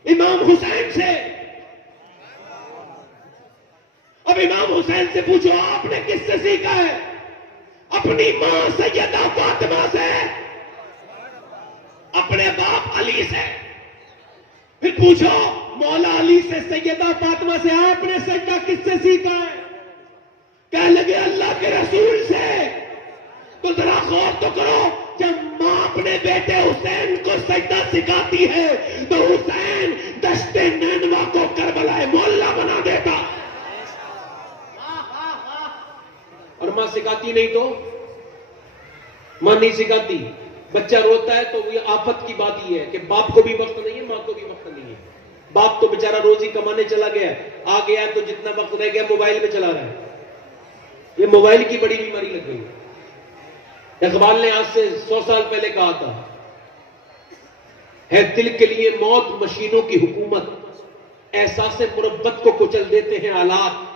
امام حسین سے. اب امام حسین سے پوچھو آپ نے کس سے سیکھا ہے؟ اپنی ماں سیدہ فاطمہ سے, اپنے باپ علی سے. پھر پوچھو مولا علی سے, سیدہ فاطمہ سے آپ نے سجدہ کس سے سیکھا ہے؟ کہنے لگے اللہ کے رسول سے. تو ذرا غور تو کرو, جب ماں اپنے بیٹے حسین کو سجدہ سکھاتی ہے تو حسین دشت نینوا کو کربلا مولا بنا دیتا. اور ماں سکھاتی نہیں تو, ماں نہیں سکھاتی. بچہ روتا ہے تو یہ آفت کی بات یہ ہے کہ باپ کو بھی وقت نہیں ہے, ماں کو بھی وقت نہیں ہے. باپ تو بیچارہ روزی کمانے چلا گیا, آ گیا تو جتنا وقت رہ گیا موبائل میں چلا رہا ہے. یہ موبائل کی بڑی بیماری لگ گئی. اقبال نے آج سے 100 سال پہلے کہا تھا, ہے دل کے لیے موت مشینوں کی حکومت, احساس مربت کو کچل دیتے ہیں آلات.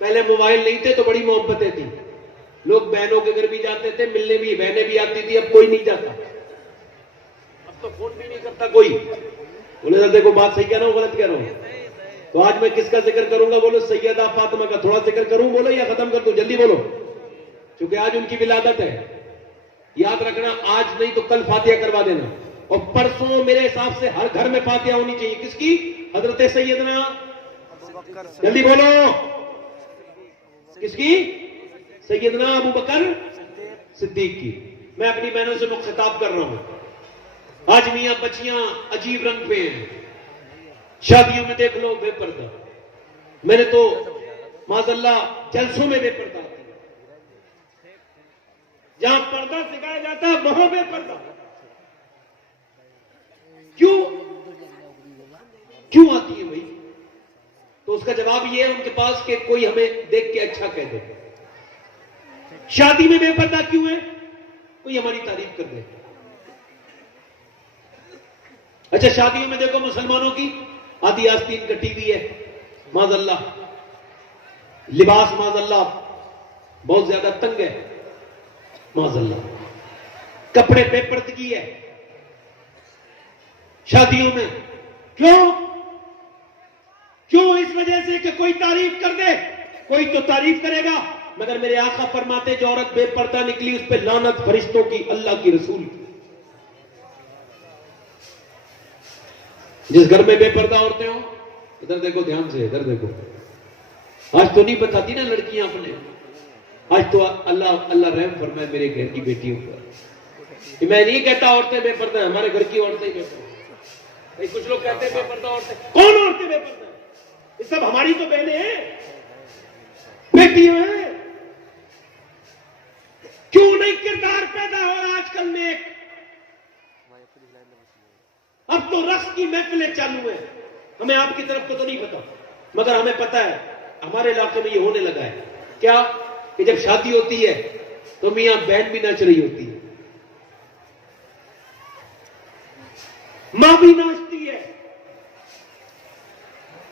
پہلے موبائل نہیں تھے تو بڑی محبتیں تھیں, لوگ بہنوں کے گھر بھی جاتے تھے, ملنے بھی, بہنیں بھی آتی تھی, اب کوئی نہیں جاتا, اب تو فون بھی نہیں کرتا کوئی. بولے دیکھو بات صحیح کہہ رہا ہوں غلط کہہ رہا ہوں؟ تو آج میں کس کا ذکر کروں گا؟ بولو سیدہ فاطمہ کا. تھوڑا ذکر کروں بولو یا ختم کر دوں؟ جلدی بولو, کیونکہ آج ان کی ولادت ہے. یاد رکھنا, آج نہیں تو کل فاتحہ کروا دینا, اور پرسوں میرے حساب سے ہر گھر میں فاتحہ ہونی چاہیے. کس کی؟ حضرت سیدنا, جلدی بولو, کس کی؟ سیدنا ابو بکر صدیق کی. میں اپنی بہنوں سے خطاب کر رہا ہوں. آج میاں بچیاں عجیب رنگ پہ ہیں. شادیوں میں دیکھ لو بے پردہ. میں نے تو معاذ اللہ جلسوں میں بے پردہ, جہاں پردہ سکھایا جاتا ہے وہاں بے پردہ. کیوں آتی ہے بھائی؟ تو اس کا جواب یہ ہے ان کے پاس کہ کوئی ہمیں دیکھ کے اچھا کہہ دے. شادی میں بے پردہ کیوں ہے؟ کوئی ہماری تعریف کر دے. اچھا شادیوں میں دیکھو مسلمانوں کی آدھی آستین کا ٹی وی ہے, معاذ اللہ, لباس معاذ اللہ بہت زیادہ تنگ ہے, معاذ اللہ, کپڑے بے پردگی ہے شادیوں میں. کیوں؟ اس وجہ سے کہ کوئی تعریف کر دے. کوئی تو تعریف کرے گا, مگر میرے آقا فرماتے جو عورت بے پردہ نکلی اس پہ لعنت فرشتوں کی, اللہ کی, رسول کی. جس گھر میں بے پردہ عورتیں ہوں, ادھر دیکھو دھیان سے, ادھر دیکھو. آج تو نہیں بتاتی نا لڑکیاں اپنے, آج تو اللہ رحم فرمائے میرے گھر کی بیٹیوں پر. میں نہیں کہتا عورتیں بے پردہ ہیں, ہمارے گھر کی عورتیں بے پردہ ہیں. کچھ لوگ کہتے ہیں بے پردہ عورتیں. کون عورتیں بے پردہ ہیں؟ یہ سب ہماری تو بہنیں ہیں, بیٹیاں ہیں. کیوں نہیں کردار پیدا ہو رہا آج کل میں؟ اب تو رقص کی محفلیں چالو ہیں. ہمیں آپ کی طرف کو تو نہیں پتا, مگر ہمیں پتا ہے ہمارے علاقے میں یہ ہونے لگا ہے. کیا کہ جب شادی ہوتی ہے تو میاں بہن بھی ناچ رہی ہوتی ہے, ماں بھی ناچتی ہے.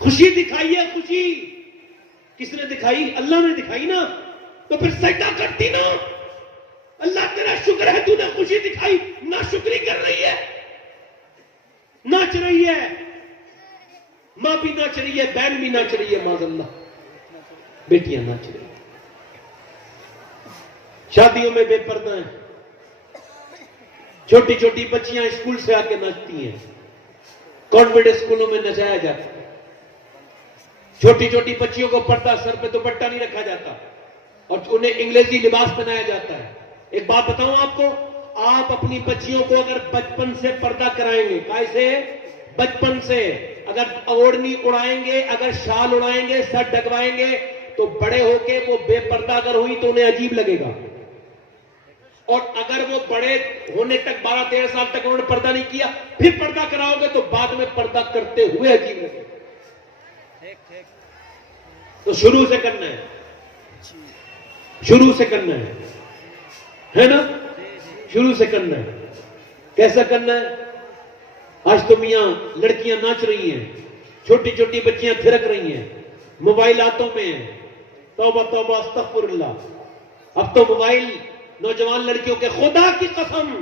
خوشی دکھائی ہے, خوشی کس نے دکھائی؟ اللہ نے دکھائی نا. تو پھر سجدہ کرتی نا, اللہ تیرا شکر ہے تو نے خوشی دکھائی. ناشکری کر رہی ہے, ناچ رہی ہے, ماں بھی ناچ رہی ہے, بہن بھی ناچ رہی ہے, معاذ اللہ بیٹیاں ناچ رہی ہیں. شادیوں میں بے پردہ ہیں. چھوٹی چھوٹی بچیاں اسکول سے آ کے ناچتی ہیں, کانوینٹ اسکولوں میں نچایا جاتا ہے. چھوٹی چھوٹی بچیوں کو پردہ, سر پہ دوپٹہ نہیں رکھا جاتا, اور انہیں انگریزی لباس پہنایا جاتا ہے. ایک بات بتاؤں آپ کو, آپ اپنی بچیوں کو اگر بچپن سے پردہ کرائیں گے, کیسے؟ بچپن سے اگر اوڑھنی اڑائیں گے, اگر شال اڑائیں گے, سر ڈگوائیں گے, تو بڑے ہو کے وہ بے پردہ اگر ہوئی تو انہیں عجیب لگے گا. اور اگر وہ بڑے ہونے تک 12-13 سال تک انہوں نے پردہ نہیں کیا, پھر پردہ کراؤ گے تو بعد میں پردہ کرتے ہوئے عجیب لگے گا. تو شروع سے کرنا ہے, شروع سے کرنا ہے نا, شروع سے کرنا ہے. کیسا کرنا ہے؟ آج تو میاں لڑکیاں ناچ رہی ہیں, چھوٹی چھوٹی بچیاں تھرک رہی ہیں, موبائل ہاتھوں میں ہیں. توبہ توبہ استغفر اللہ. اب تو موبائل نوجوان لڑکیوں کے, خدا کی قسم,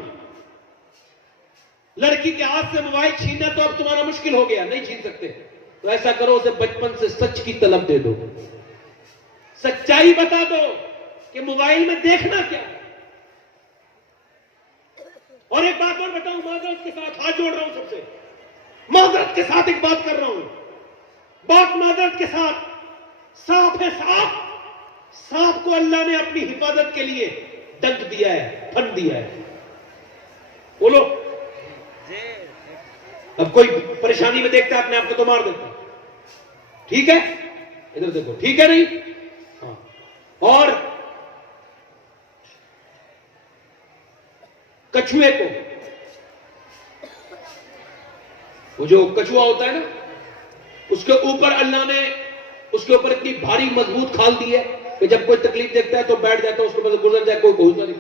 لڑکی کے ہاتھ سے موبائل چھیننا تو اب تمہارا مشکل ہو گیا, نہیں چھین سکتے. تو ایسا کرو اسے بچپن سے سچ کی طلب دے دو, سچائی بتا دو کہ موبائل میں دیکھنا کیا ہے. اور ایک بات اور بتاؤں, معذرت کے ساتھ ہاتھ جوڑ رہا ہوں, سب سے معذرت کے ساتھ ایک بات کر رہا ہوں, بہت معذرت کے ساتھ. سانپ ہے, سانپ, سانپ کو اللہ نے اپنی حفاظت کے لیے ڈنک دیا ہے, پھن دیا ہے. بولو, اب کوئی پریشانی میں دیکھتا ہے اپنے آپ کو تو مار دیتا ہے. ٹھیک ہے, ادھر دیکھو, ٹھیک ہے نہیں؟ ہاں. اور کچھوے کو, وہ جو کچھوا ہوتا ہے نا, اس کے اوپر اللہ نے اس کے اوپر اتنی بھاری مضبوط کھال دی ہے کہ جب کوئی تکلیف دیکھتا ہے تو بیٹھ جاتا ہے, اس کے بعد گزر جائے, کوئی پہنچتا نہیں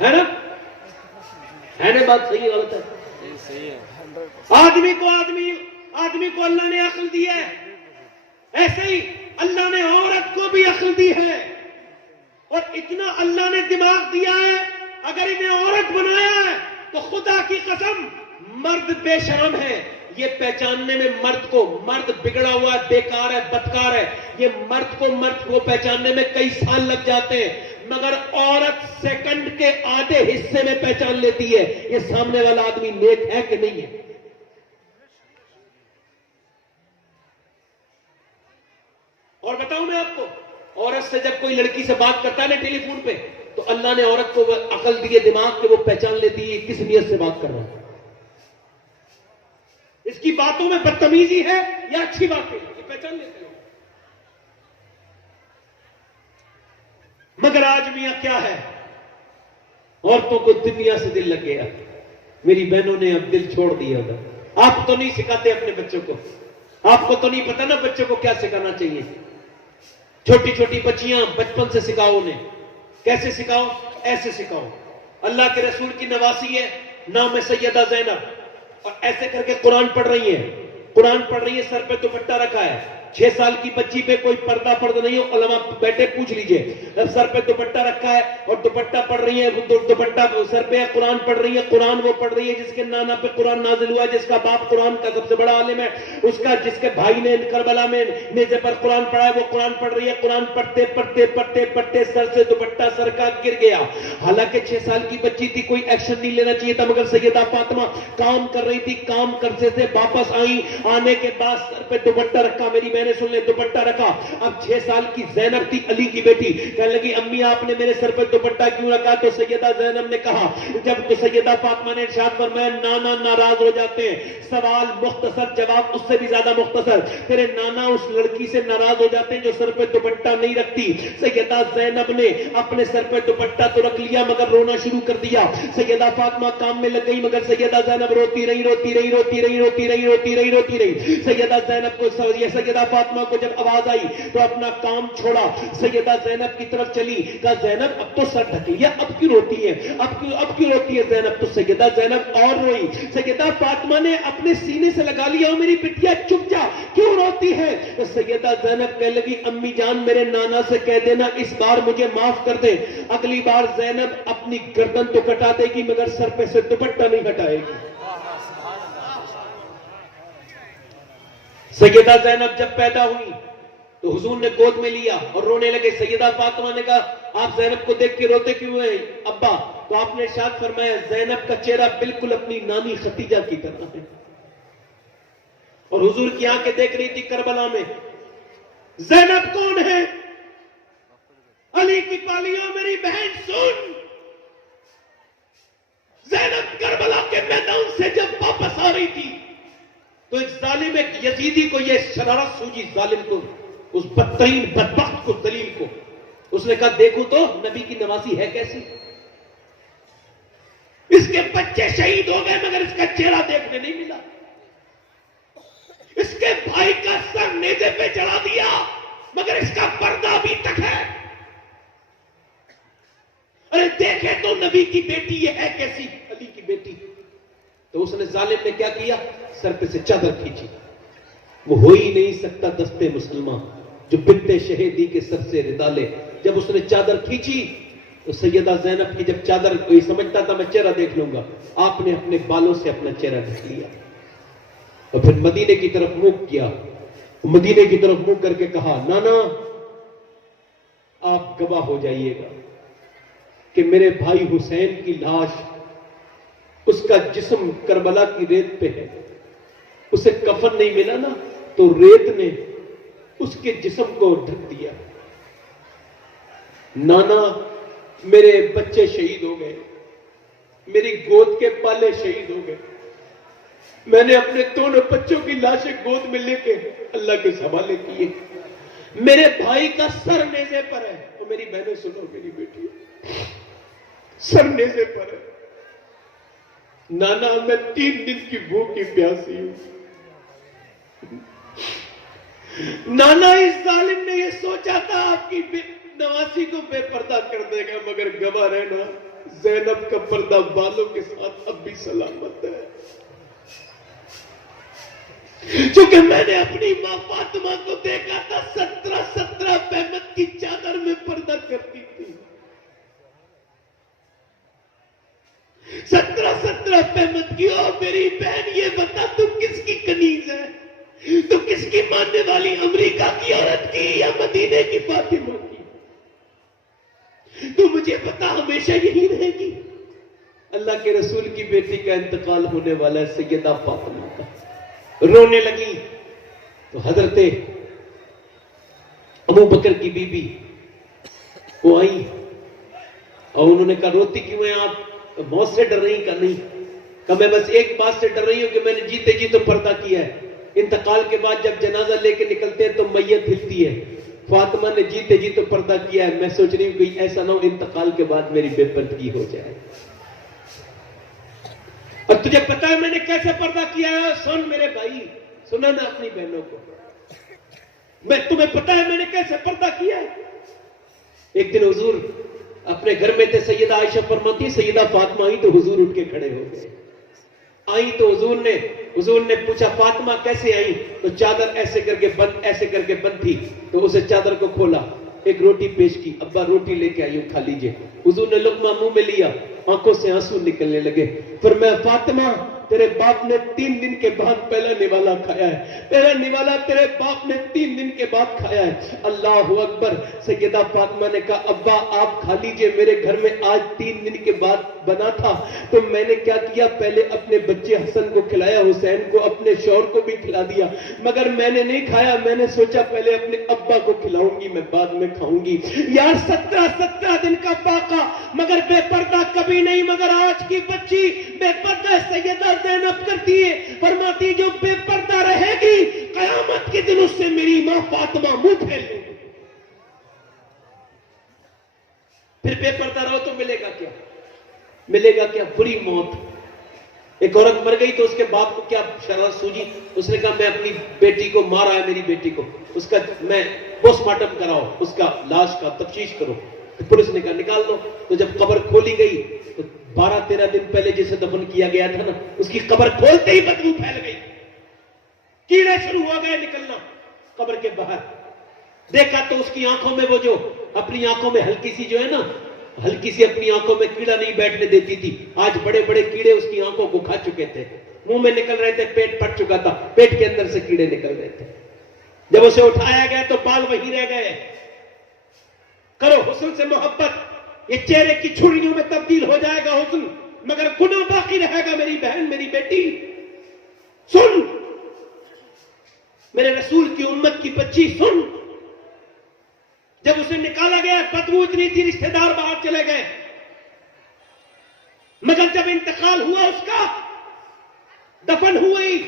ہے نا. ہے نا بات صحیح ہے غلط ہے؟ آدمی کو اللہ نے عقل دی ہے, ایسے ہی اللہ نے عورت کو بھی عقل دی ہے، اور اتنا اللہ نے دماغ دیا ہے، اگر انہیں عورت بنایا ہے تو خدا کی قسم مرد بے شرم ہے، یہ پہچاننے میں مرد بگڑا ہوا ہے، بیکار ہے، بدکار ہے، یہ مرد کو پہچاننے میں کئی سال لگ جاتے ہیں، مگر عورت سیکنڈ کے آدھے حصے میں پہچان لیتی ہے یہ سامنے والا آدمی نیک ہے کہ نہیں ہے۔ اور بتاؤں میں آپ کو، عورت سے جب کوئی لڑکی سے بات کرتا ہے نا ٹیلی فون پہ، تو اللہ نے عورت کو عقل دی ہے، دماغ کے وہ پہچان لیتی ہے کس نیت سے بات کر رہا ہے، اس کی باتوں میں بدتمیزی ہے یا اچھی بات ہے، یہ پہچان لیتے ہیں۔ مگر آج میاں کیا ہے، عورتوں کو دنیا سے دل لگ گیا، میری بہنوں نے اب دل چھوڑ دیا تھا۔ آپ تو نہیں سکھاتے اپنے بچوں کو، آپ کو تو نہیں پتا نا بچوں کو کیا سکھانا چاہیے۔ چھوٹی چھوٹی بچیاں بچپن سے سکھاؤ انہیں، کیسے سکھاؤ؟ ایسے سکھاؤ۔ اللہ کے رسول کی نواسی ہے، نام ہے سیدہ زینب، اور ایسے کر کے قرآن پڑھ رہی ہے، سر پہ دوپٹہ رکھا ہے، 6 سال کی بچی پہ کوئی پردہ نہیں ہو، علماء بیٹھے پوچھ لیجئے، سر پہ دوپٹہ رکھا ہے اور دوپٹہ پڑھ رہی ہے، دوپٹہ سر پہ قرآن پڑھ رہی ہے، قرآن وہ پڑھ رہی ہے جس کے نانا پہ قرآن نازل ہوا ہے، جس کا باپ قرآن کا سب سے بڑا عالم ہے، جس کے بھائی نے کربلا میں نیزے پر قرآن پڑھا ہے، وہ قرآن پڑھ رہی ہے، قرآن پڑھتے سر سے دوپٹہ سر کا گر گیا، حالانکہ 6 سال کی بچی تھی، کوئی ایکشن نہیں لینا چاہیے تھا، مگر سیدہ فاطمہ کام کر رہی تھی، کام کرتے سے واپس آئی، آنے کے بعد سر پہ دوپٹہ رکھا، میری بہنیں سن لیں، دوپٹہ رکھا، اب 6 سال کی زینب تھی، علی کی بیٹی، کہنے لگی امی آپ نے میرے سر پہ دوپٹہ کیوں رکھا؟ تو سیدہ زینب نے کہا، جب تو سیدہ فاطمہ نے ارشاد فرمایا نانا ناراض ہو جاتے ہیں، سوال مختصر، جواب اس سے بھی زیادہ مختصر، تیرے نانا اس لڑکی سے ناراض ہو جاتے ہیں جو سر پہ دوپٹہ نہیں رکھتی۔ سیدہ زینب نے اپنے سر پہ دوپٹہ تو رکھ لیا مگر رونا شروع کر دیا، سیدہ فاطمہ کام میں لگ گئی مگر سیدہ زینب روتی رہی، سیدہ زینب کو سیدہ فاطمہ کو جب آواز آئی تو اپنا کام چھوڑا، سیدہ زینب کی طرف چلی، کہا زینب اب تو سر ڈھک لیا، اب کیوں روتی ہے، اب کیوں روتی ہے زینب؟ تو سیدہ زینب اور روئی، سیدہ فاطمہ نے اپنے سینے سے لگا لیا، میری بٹیا چپ جا، کیوں روتی ہے؟ تو سیدہ زینب کہنے لگی امی جان میرے نانا سے کہہ دینا اس بار مجھے معاف کر دے، اگلی بار زینب اپنی گردن تو کٹا دے گی مگر سر پہ سے دوپٹہ نہیں ہٹائے گی۔ سیدہ زینب جب پیدا ہوئی تو حضور نے گود میں لیا اور رونے لگے، سیدہ فاطمہ نے کہا آپ زینب کو دیکھ کے روتے کیوں ہیں ابا؟ تو آپ نے ارشاد فرمایا زینب کا چہرہ بالکل اپنی نانی ختیجہ کی طرح ہے، اور حضور کی آنکھیں دیکھ رہی تھی کربلا میں۔ زینب کون ہے؟ علی کی پالیوں میری بہن سن، زینب کربلا کے میدان سے جب واپس آ رہی تھی تو ایک ظالم، ایک یزیدی کو یہ شرارت سوجی، ظالم کو، اس بدترین بدبخت کو، دلیل کو، اس نے کہا دیکھو تو نبی کی نوازی ہے کیسی، اس کے بچے شہید ہو گئے مگر اس کا چہرہ دیکھنے نہیں ملا، اس کے بھائی کا سر نیزے پہ چڑھا دیا مگر اس کا پردہ ابھی تک ہے، ارے دیکھے تو نبی کی بیٹی یہ ہے کیسی، علی کی بیٹی۔ تو اس نے ظالم نے کیا کیا؟ سر پہ سے چادر کھینچی، وہ ہو ہی نہیں سکتا دستے مسلمان جو بنت شہیدی کے سر سے ردا لے۔ جب اس نے چادر کھینچی تو سیدہ زینب کی جب چادر، کوئی سمجھتا تھا میں چہرہ دیکھ لوں گا، آپ نے اپنے بالوں سے اپنا چہرہ ڈھک لیا اور پھر مدینے کی طرف منہ کیا، مدینے کی طرف منہ کر کے کہا نانا آپ گواہ ہو جائیے گا کہ میرے بھائی حسین کی لاش، اس کا جسم کربلا کی ریت پہ ہے، اسے کفن نہیں ملا نا تو ریت نے اس کے جسم کو ڈھک دیا۔ نانا میرے بچے شہید ہو گئے، میری گود کے پالے شہید ہو گئے، میں نے اپنے دونوں بچوں کی لاشیں گود میں لے کے اللہ کے حوالے کیے، میرے بھائی کا سر نیزے پر ہے، تو میری بہنیں سنو میری بیٹی، سر نیزے پر ہے، نانا میں 3 دن کی بھوکی پیاسی ہوں۔ نانا اس ظالم نے یہ سوچا تھا آپ کی نواسی کو بے پردہ کر دے گا مگر گواہ رہنا زینب کا پردہ بالوں کے ساتھ اب بھی سلامت ہے۔ چونکہ میں نے اپنی ماں فاطمہ کو دیکھا تھا 17 پہمت کی چادر میں پردہ کرتی تھی. 17 پہمت کی. او میری بہن یہ بتا تو کس کی کنیز ہے؟ تو کس کی ماننے والی؟ امریکہ کی عورت کی یا مدینے کی فاطمہ کی؟ تو مجھے بتا ہمیشہ یہی رہے گی؟ اللہ کے رسول کی بیٹی کا انتقال ہونے والا ہے سیدہ فاطمہ کا. رونے لگی تو حضرت ابو بکر کی بیوی وہ آئی اور انہوں نے کہا روتی کیوں ہیں آپ؟ موت سے ڈر رہی؟ کہا نہیں. کہا میں بس ایک بات سے ڈر رہی ہوں کہ میں نے جیتے جی تو پردہ کیا ہے. انتقال کے بعد جب جنازہ لے کے نکلتے ہیں تو میت ہلتی ہے. فاطمہ نے جیتے جی تو پردہ کیا ہے. میں سوچ رہی ہوں کہ ایسا نہ ہو انتقال کے بعد میری بے پردگی ہو جائے. اور تجھے پتا ہے میں نے کیسے پردہ کیا ہے؟ سن میرے بھائی، سنا نا اپنی بہنوں کو. تمہیں پتا ہے میں نے کیسے پردہ کیا ہے؟ ایک دن حضور اپنے گھر میں تھے. سیدہ عائشہ فرماتی سیدہ فاطمہ آئی تو حضور اٹھ کے کھڑے ہو گئے. آئی تو حضور نے پوچھا فاطمہ کیسے آئی؟ تو چادر ایسے کر کے بند تھی. تو اسے چادر کو کھولا، ایک روٹی پیش کی. ابا روٹی لے کے آئی ہوں، کھا لیجئے. حضور نے لقمہ منہ میں لیا، آنکھوں سے آنسو نکلنے لگے. فرمایا فاطمہ تیرے باپ نے 3 دن کے بعد پہلا نوالا کھایا ہے. پہلا نوالا تیرے باپ نے 3 دن کے بعد کھایا ہے. اللہ اکبر. سیدہ فاطمہ نے کہا ابا آپ کھا لیجئے، میرے گھر میں آج 3 دن کے بعد بنا تھا تو میں نے کیا کیا، پہلے اپنے بچے حسن کو کھلایا، حسین کو، اپنے شوہر کو بھی کھلا دیا، مگر میں نے نہیں کھایا. میں نے سوچا پہلے اپنے ابا کو کھلاؤں گی، میں بعد میں کھاؤں گی. یار 17 دن کا باقا مگر بے پردہ کبھی نہیں. مگر آج کی بچی بے پردہ. سیدہ زینب کرتی ہے، فرماتی جو بے پردہ رہے گی قیامت کے دن اس سے میری ماں فاطمہ منہ پھیل لے گی. پھر بے پردہ رہو تو ملے گا کیا؟ ملے گا کیا؟ بری موت. ایک عورت مر گئی تو اس کے باپ کو کیا شرارت سوجی؟ اس نے کہا میں اپنی بیٹی کو مارا ہے، میری بیٹی کو، اس کا میں پوسٹ مارٹم کراؤ، اس کا لاش کا تفتیش کرو. تو پولیس نے کہا نکال دو. تو جب قبر کھولی گئی تو 12-13 دن پہلے جسے دفن کیا گیا تھا نا، اس کی قبر کھولتے ہی بدبو پھیل گئی. کیڑے شروع ہو گئے نکلنا قبر کے باہر. دیکھا تو اس کی آنکھوں میں وہ جو اپنی آنکھوں میں ہلکی سی جو ہے نا، ہلکی سی اپنی آنکھوں میں کیڑا نہیں بیٹھنے دیتی تھی، آج بڑے بڑے کیڑے اس کی آنکھوں کو کھا چکے تھے. منہ میں نکل رہے تھے، پیٹ پھٹ چکا تھا، پیٹ کے اندر سے کیڑے نکل رہے تھے. جب اسے اٹھایا گیا تو بال وہی رہ گئے. کرو حسن سے محبت، یہ چہرے کی چھریوں میں تبدیل ہو جائے گا حسن، مگر گناہ باقی رہے گا. میری بہن، میری بیٹی سن، میرے رسول کی امت کی بچی سن. جب اسے نکالا گیا بدبو اتنی تھی، رشتہ دار باہر چلے گئے، مگر جب انتقال ہوا اس کا، دفن ہوئی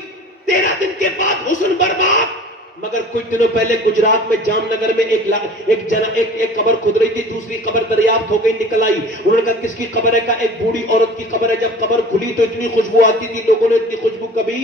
13 دن کے بعد حسن برباد. مگر کچھ دنوں پہلے گجرات میں جام نگر میں ایک قبر کھد رہی تھی، دوسری قبر دریافت ہو گئی، نکل آئی. انہوں نے کہا کس کی قبر ہے؟ کہا ایک بوڑھی عورت کی قبر ہے. جب قبر کھلی تو اتنی خوشبو آتی تھی، لوگوں نے اتنی خوشبو کبھی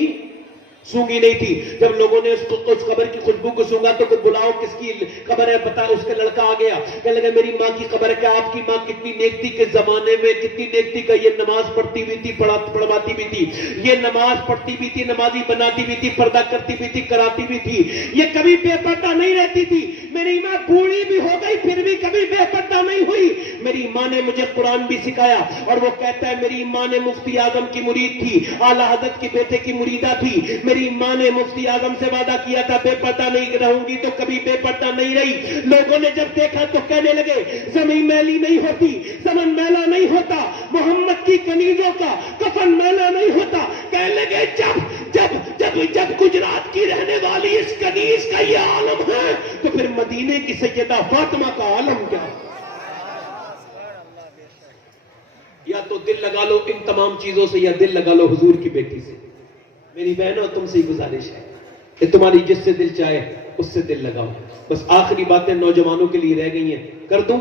سونگی نہیں تھی. جب لوگوں نے اس قبر کی خوشبو کو سونگا تو بلاؤ کس کی قبر ہے بتا. اس کا لڑکا آ گیا، کہنے لگا میری ماں کی قبر ہے. کہ آپ کی ماں کتنی نیک تھی کے زمانے میں، کتنی نیک تھی کہ یہ نماز پڑھتی بھی تھی، پڑھواتی بھی تھی، یہ نماز پڑھتی بھی تھی، نمازی بناتی بھی تھی، پردہ کرتی بھی تھی، کراتی بھی تھی، یہ کبھی بے پردہ نہیں رہتی تھی. میری ماں بوڑھی بھی ہو گئی پھر بھی کبھی بے پردہ نہیں ہوئی. میری ماں نے مجھے قرآن بھی سکھایا، اور وہ کہتا ہے میری ماں نے مفتی اعظم کی مرید تھی، اعلیٰ حضرت کے بیٹے کی مریدہ تھی. میری ماں نے مفتی اعظم سے وعدہ کیا تھا بے پردہ نہیں رہوں گی، تو کبھی بے پردہ نہیں رہی. لوگوں نے جب دیکھا تو کہنے لگے زمین میلی نہیں ہوتی، زمن میلا نہیں ہوتا، محمد کی کنیزوں کا کفن میلا نہیں ہوتا. کہنے لگے جب گجرات کی رہنے والی اس کنیز کا یہ عالم ہے تو پھر مدینے کی سیدہ فاطمہ کا عالم کیا ہے؟ یا تو دل لگا لو ان تمام چیزوں سے، یا دل لگا لو حضور کی بیٹی سے. میری بہنوں تم سے ہی گزارش ہے کہ تمہاری جس سے دل چاہے اس سے دل لگاؤ. بس آخری باتیں نوجوانوں کے لیے رہ گئی ہیں، کر دوں؟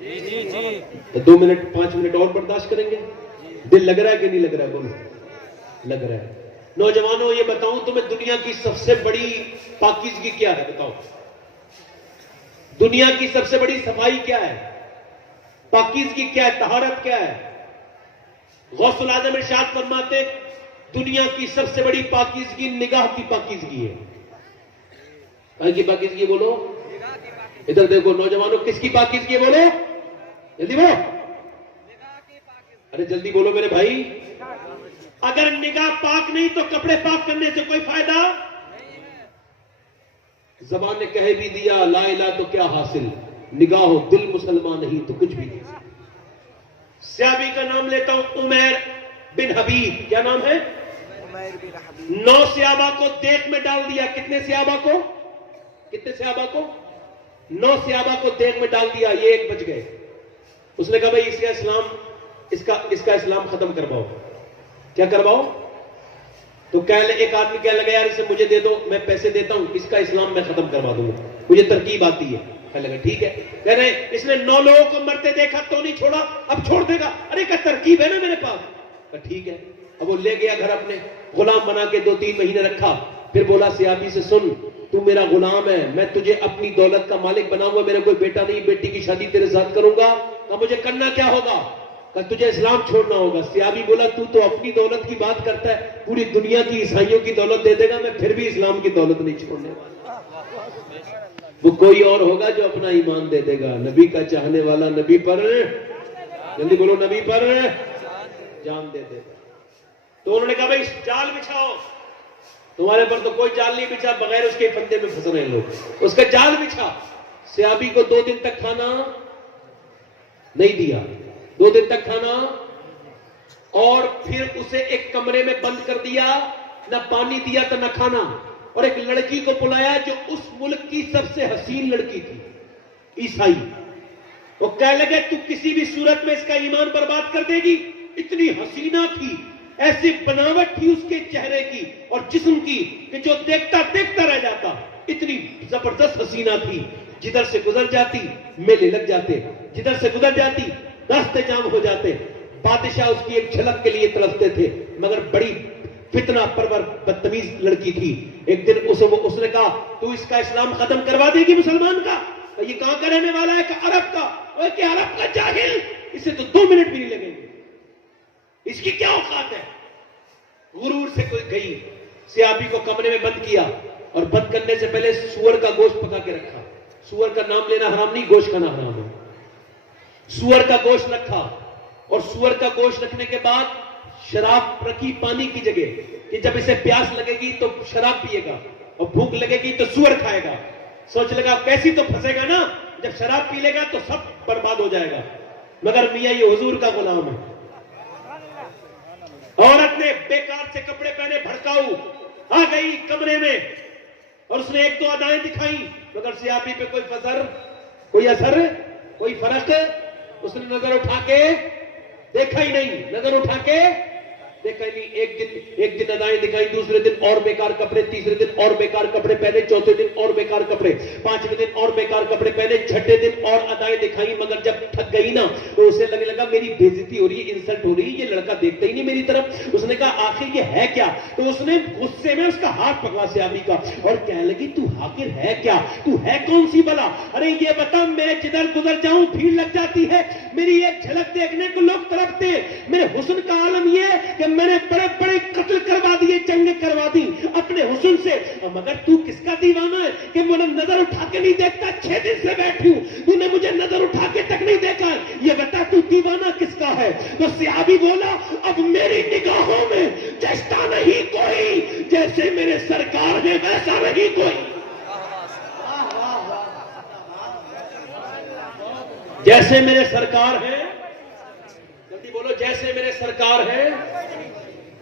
جی 2 منٹ 5 منٹ اور برداشت کریں گے؟ دل لگ رہا ہے کہ نہیں لگ رہا ہے؟ بولو. لگ رہا ہے. نوجوانوں یہ بتاؤں تمہیں دنیا کی سب سے بڑی پاکیزگی کیا ہے؟ بتاؤ. دنیا کی سب سے بڑی صفائی کیا ہے؟ پاکیزگی کیا ہے؟ طہارت کیا ہے؟ غوث العظم ارشاد فرماتے دنیا کی سب سے بڑی پاکیزگی نگاہ کی پاکیزگی ہے. کہاں کی پاکیزگی بولو؟ ادھر دیکھو نوجوانوں, کس کی پاکیزگی بولو, جلدی بولو, ارے جلدی بولو میرے بھائی. اگر نگاہ پاک نہیں تو کپڑے پاک کرنے سے کوئی فائدہ. زبان نے کہہ بھی دیا لا الہ تو کیا حاصل, نگاہ ہو دل مسلمان نہیں تو کچھ بھی نہیں. صحابی کا نام لیتا ہوں, عمیر بن حبیب. کیا نام ہے؟ عمیر بن حبیب. 9 صحابہ کو دیگ میں ڈال دیا. کتنے صحابہ کو؟ کتنے صحابہ کو؟ 9 صحابہ کو دیگ میں ڈال دیا, یہ ایک بچ گئے. اس نے کہا بھائی اس کا اسلام ختم کرواؤ. کیا کرواؤ؟ تو ایک آدمی کہنے لگا یار اسے مجھے دے دو, میں پیسے دیتا ہوں, اس کا اسلام میں ختم کروا دوں گا, مجھے ترکیب آتی ہے. کہنے لگا ٹھیک ہے. کہہ رہے اس نے 9 لوگوں کو مرتے دیکھا تو نہیں چھوڑا, اب چھوڑ دے گا. ارے کا ترکیب ہے نا میرے پاس. کہا ٹھیک ہے. اب وہ لے گیا گھر اپنے, غلام بنا کے 2-3 مہینے رکھا. پھر بولا صحابی سے سن, تو میرا غلام ہے, میں تجھے اپنی دولت کا مالک بناؤں گا, میرا کوئی بیٹا نہیں, بیٹی کی شادی تیرے ساتھ کروں گا. کہا مجھے کرنا کیا ہوگا؟ کہ تجھے اسلام چھوڑنا ہوگا. صحابی بولا تو اپنی دولت کی بات کرتا ہے, پوری دنیا کی عیسائیوں کی دولت دے دے گا, میں پھر بھی اسلام کی دولت نہیں چھوڑنے والا. وہ کوئی اور ہوگا جو اپنا ایمان دے دے گا. نبی کا چاہنے والا نبی پر, جلدی بولو, نبی پر جان دے دے گا. تو انہوں نے کہا بھائی جال بچھاؤ. تمہارے پر تو کوئی جال نہیں بچھا, بغیر اس کے پھندے میں پھنس رہے ہیں لوگ. اس کا جال بچھا. صحابی کو 2 دن تک کھانا نہیں دیا, 2 دن تک کھانا, اور پھر اسے ایک کمرے میں بند کر دیا, نہ پانی دیا تو نہ کھانا. اور ایک لڑکی کو بلایا جو اس ملک کی سب سے حسین لڑکی تھی, عیسائی. وہ کہنے لگے تو کسی بھی صورت میں اس کا ایمان برباد کر دے گی. اتنی حسینہ تھی, ایسی بناوٹ تھی اس کے چہرے کی اور جسم کی کہ جو دیکھتا دیکھتا رہ جاتا. اتنی زبردست حسینہ تھی, جدھر سے گزر جاتی میلے لگ جاتے, جدھر سے گزر جاتی راستے جام ہو جاتے. بادشاہ اس کی ایک جھلک کے لیے تڑپتے تھے, مگر بڑی فتنہ پرور بدتمیز لڑکی تھی. ایک دن اس نے کہا تو اس کا اسلام ختم کروا دے گی مسلمان کا. یہ کہاں کا رہنے والا ہے؟ کہ عرب کا. کہ عرب کا جاہل, اسے تو 2 منٹ بھی نہیں لگیں گے, اس کی کیا اوقات ہے. غرور سے کوئی گئی, صحابی کو کمرے میں بند کیا, اور بند کرنے سے پہلے سور کا گوشت پکا کے رکھا. سور کا نام لینا حرام نہیں, گوشت کھانا حرام ہے. سور کا گوشت رکھا, اور سور کا گوشت رکھنے کے بعد شراب رکھی پانی کی جگہ, کہ جب اسے پیاس لگے گی تو شراب پیے گا, اور بھوک لگے گی تو سور کھائے گا. سوچ لگا کیسی تو پھنسے گا نا, جب شراب پی لے گا تو سب برباد ہو جائے گا. مگر میاں یہ حضور کا غلام ہے. عورت نے بیکار سے کپڑے پہنے, بھڑکاؤ, آ گئی کمرے میں, اور اس نے 1-2 ادائیں دکھائی, مگر صحابی پہ کوئی کوئی اثر, کوئی فرق. اس نے نظر اٹھا کے دیکھا ہی نہیں, نظر اٹھا کے دیکھا ہی نہیں. ایک دن ادائیں دکھائی, دوسرے دن اور بیکار کپڑے, تیسرے دن اور بیکار کپڑے پہنے, چوتھے دن اور بیکار کپڑے, 5ویں دن اور بیکار کپڑے پہنے, 6ٹھے دن اور ادائیں دکھائی. مگر جب تھک گئی نا تو اسے لگنے لگا میری بے عزتی ہو رہی ہے, انسلٹ ہو رہی ہے, یہ لڑکا دیکھتا ہی نہیں میری طرف. اس نے کہا آخر یہ ہے کیا؟ تو اس نے غصے میں اس کا ہاتھ پکڑا صحابی کا, اور کہنے لگی تو آخر ہے کیا, تو ہے کون سی بلا؟ ارے یہ بتا, میں جدھر گزر جاؤں بھیڑ لگ جاتی ہے, میری ایک جھلک دیکھنے کو لوگ تڑپتے. میرے حسن کا عالم یہ کہ میں نے بڑے بڑے قتل کروا دیے, جنگیں کروا دی اپنے حسن سے. مگر تو کس کا دیوانہ ہے کہ مجھے نظر اٹھا کے نہیں دیکھتا؟ 6 دن سے بیٹھی ہوں, تو نے مجھے نظر اٹھا کے تک نہیں دیکھا. یہ بتا تو دیوانہ کس کا ہے؟ تو صحابی بولا اب میری نگاہوں میں جیسا نہیں کوئی, جیسے میرے سرکار ہے ویسا نہیں کوئی. جیسے میرے سرکار ہیں, جلدی بولو, جیسے میرے سرکار ہیں,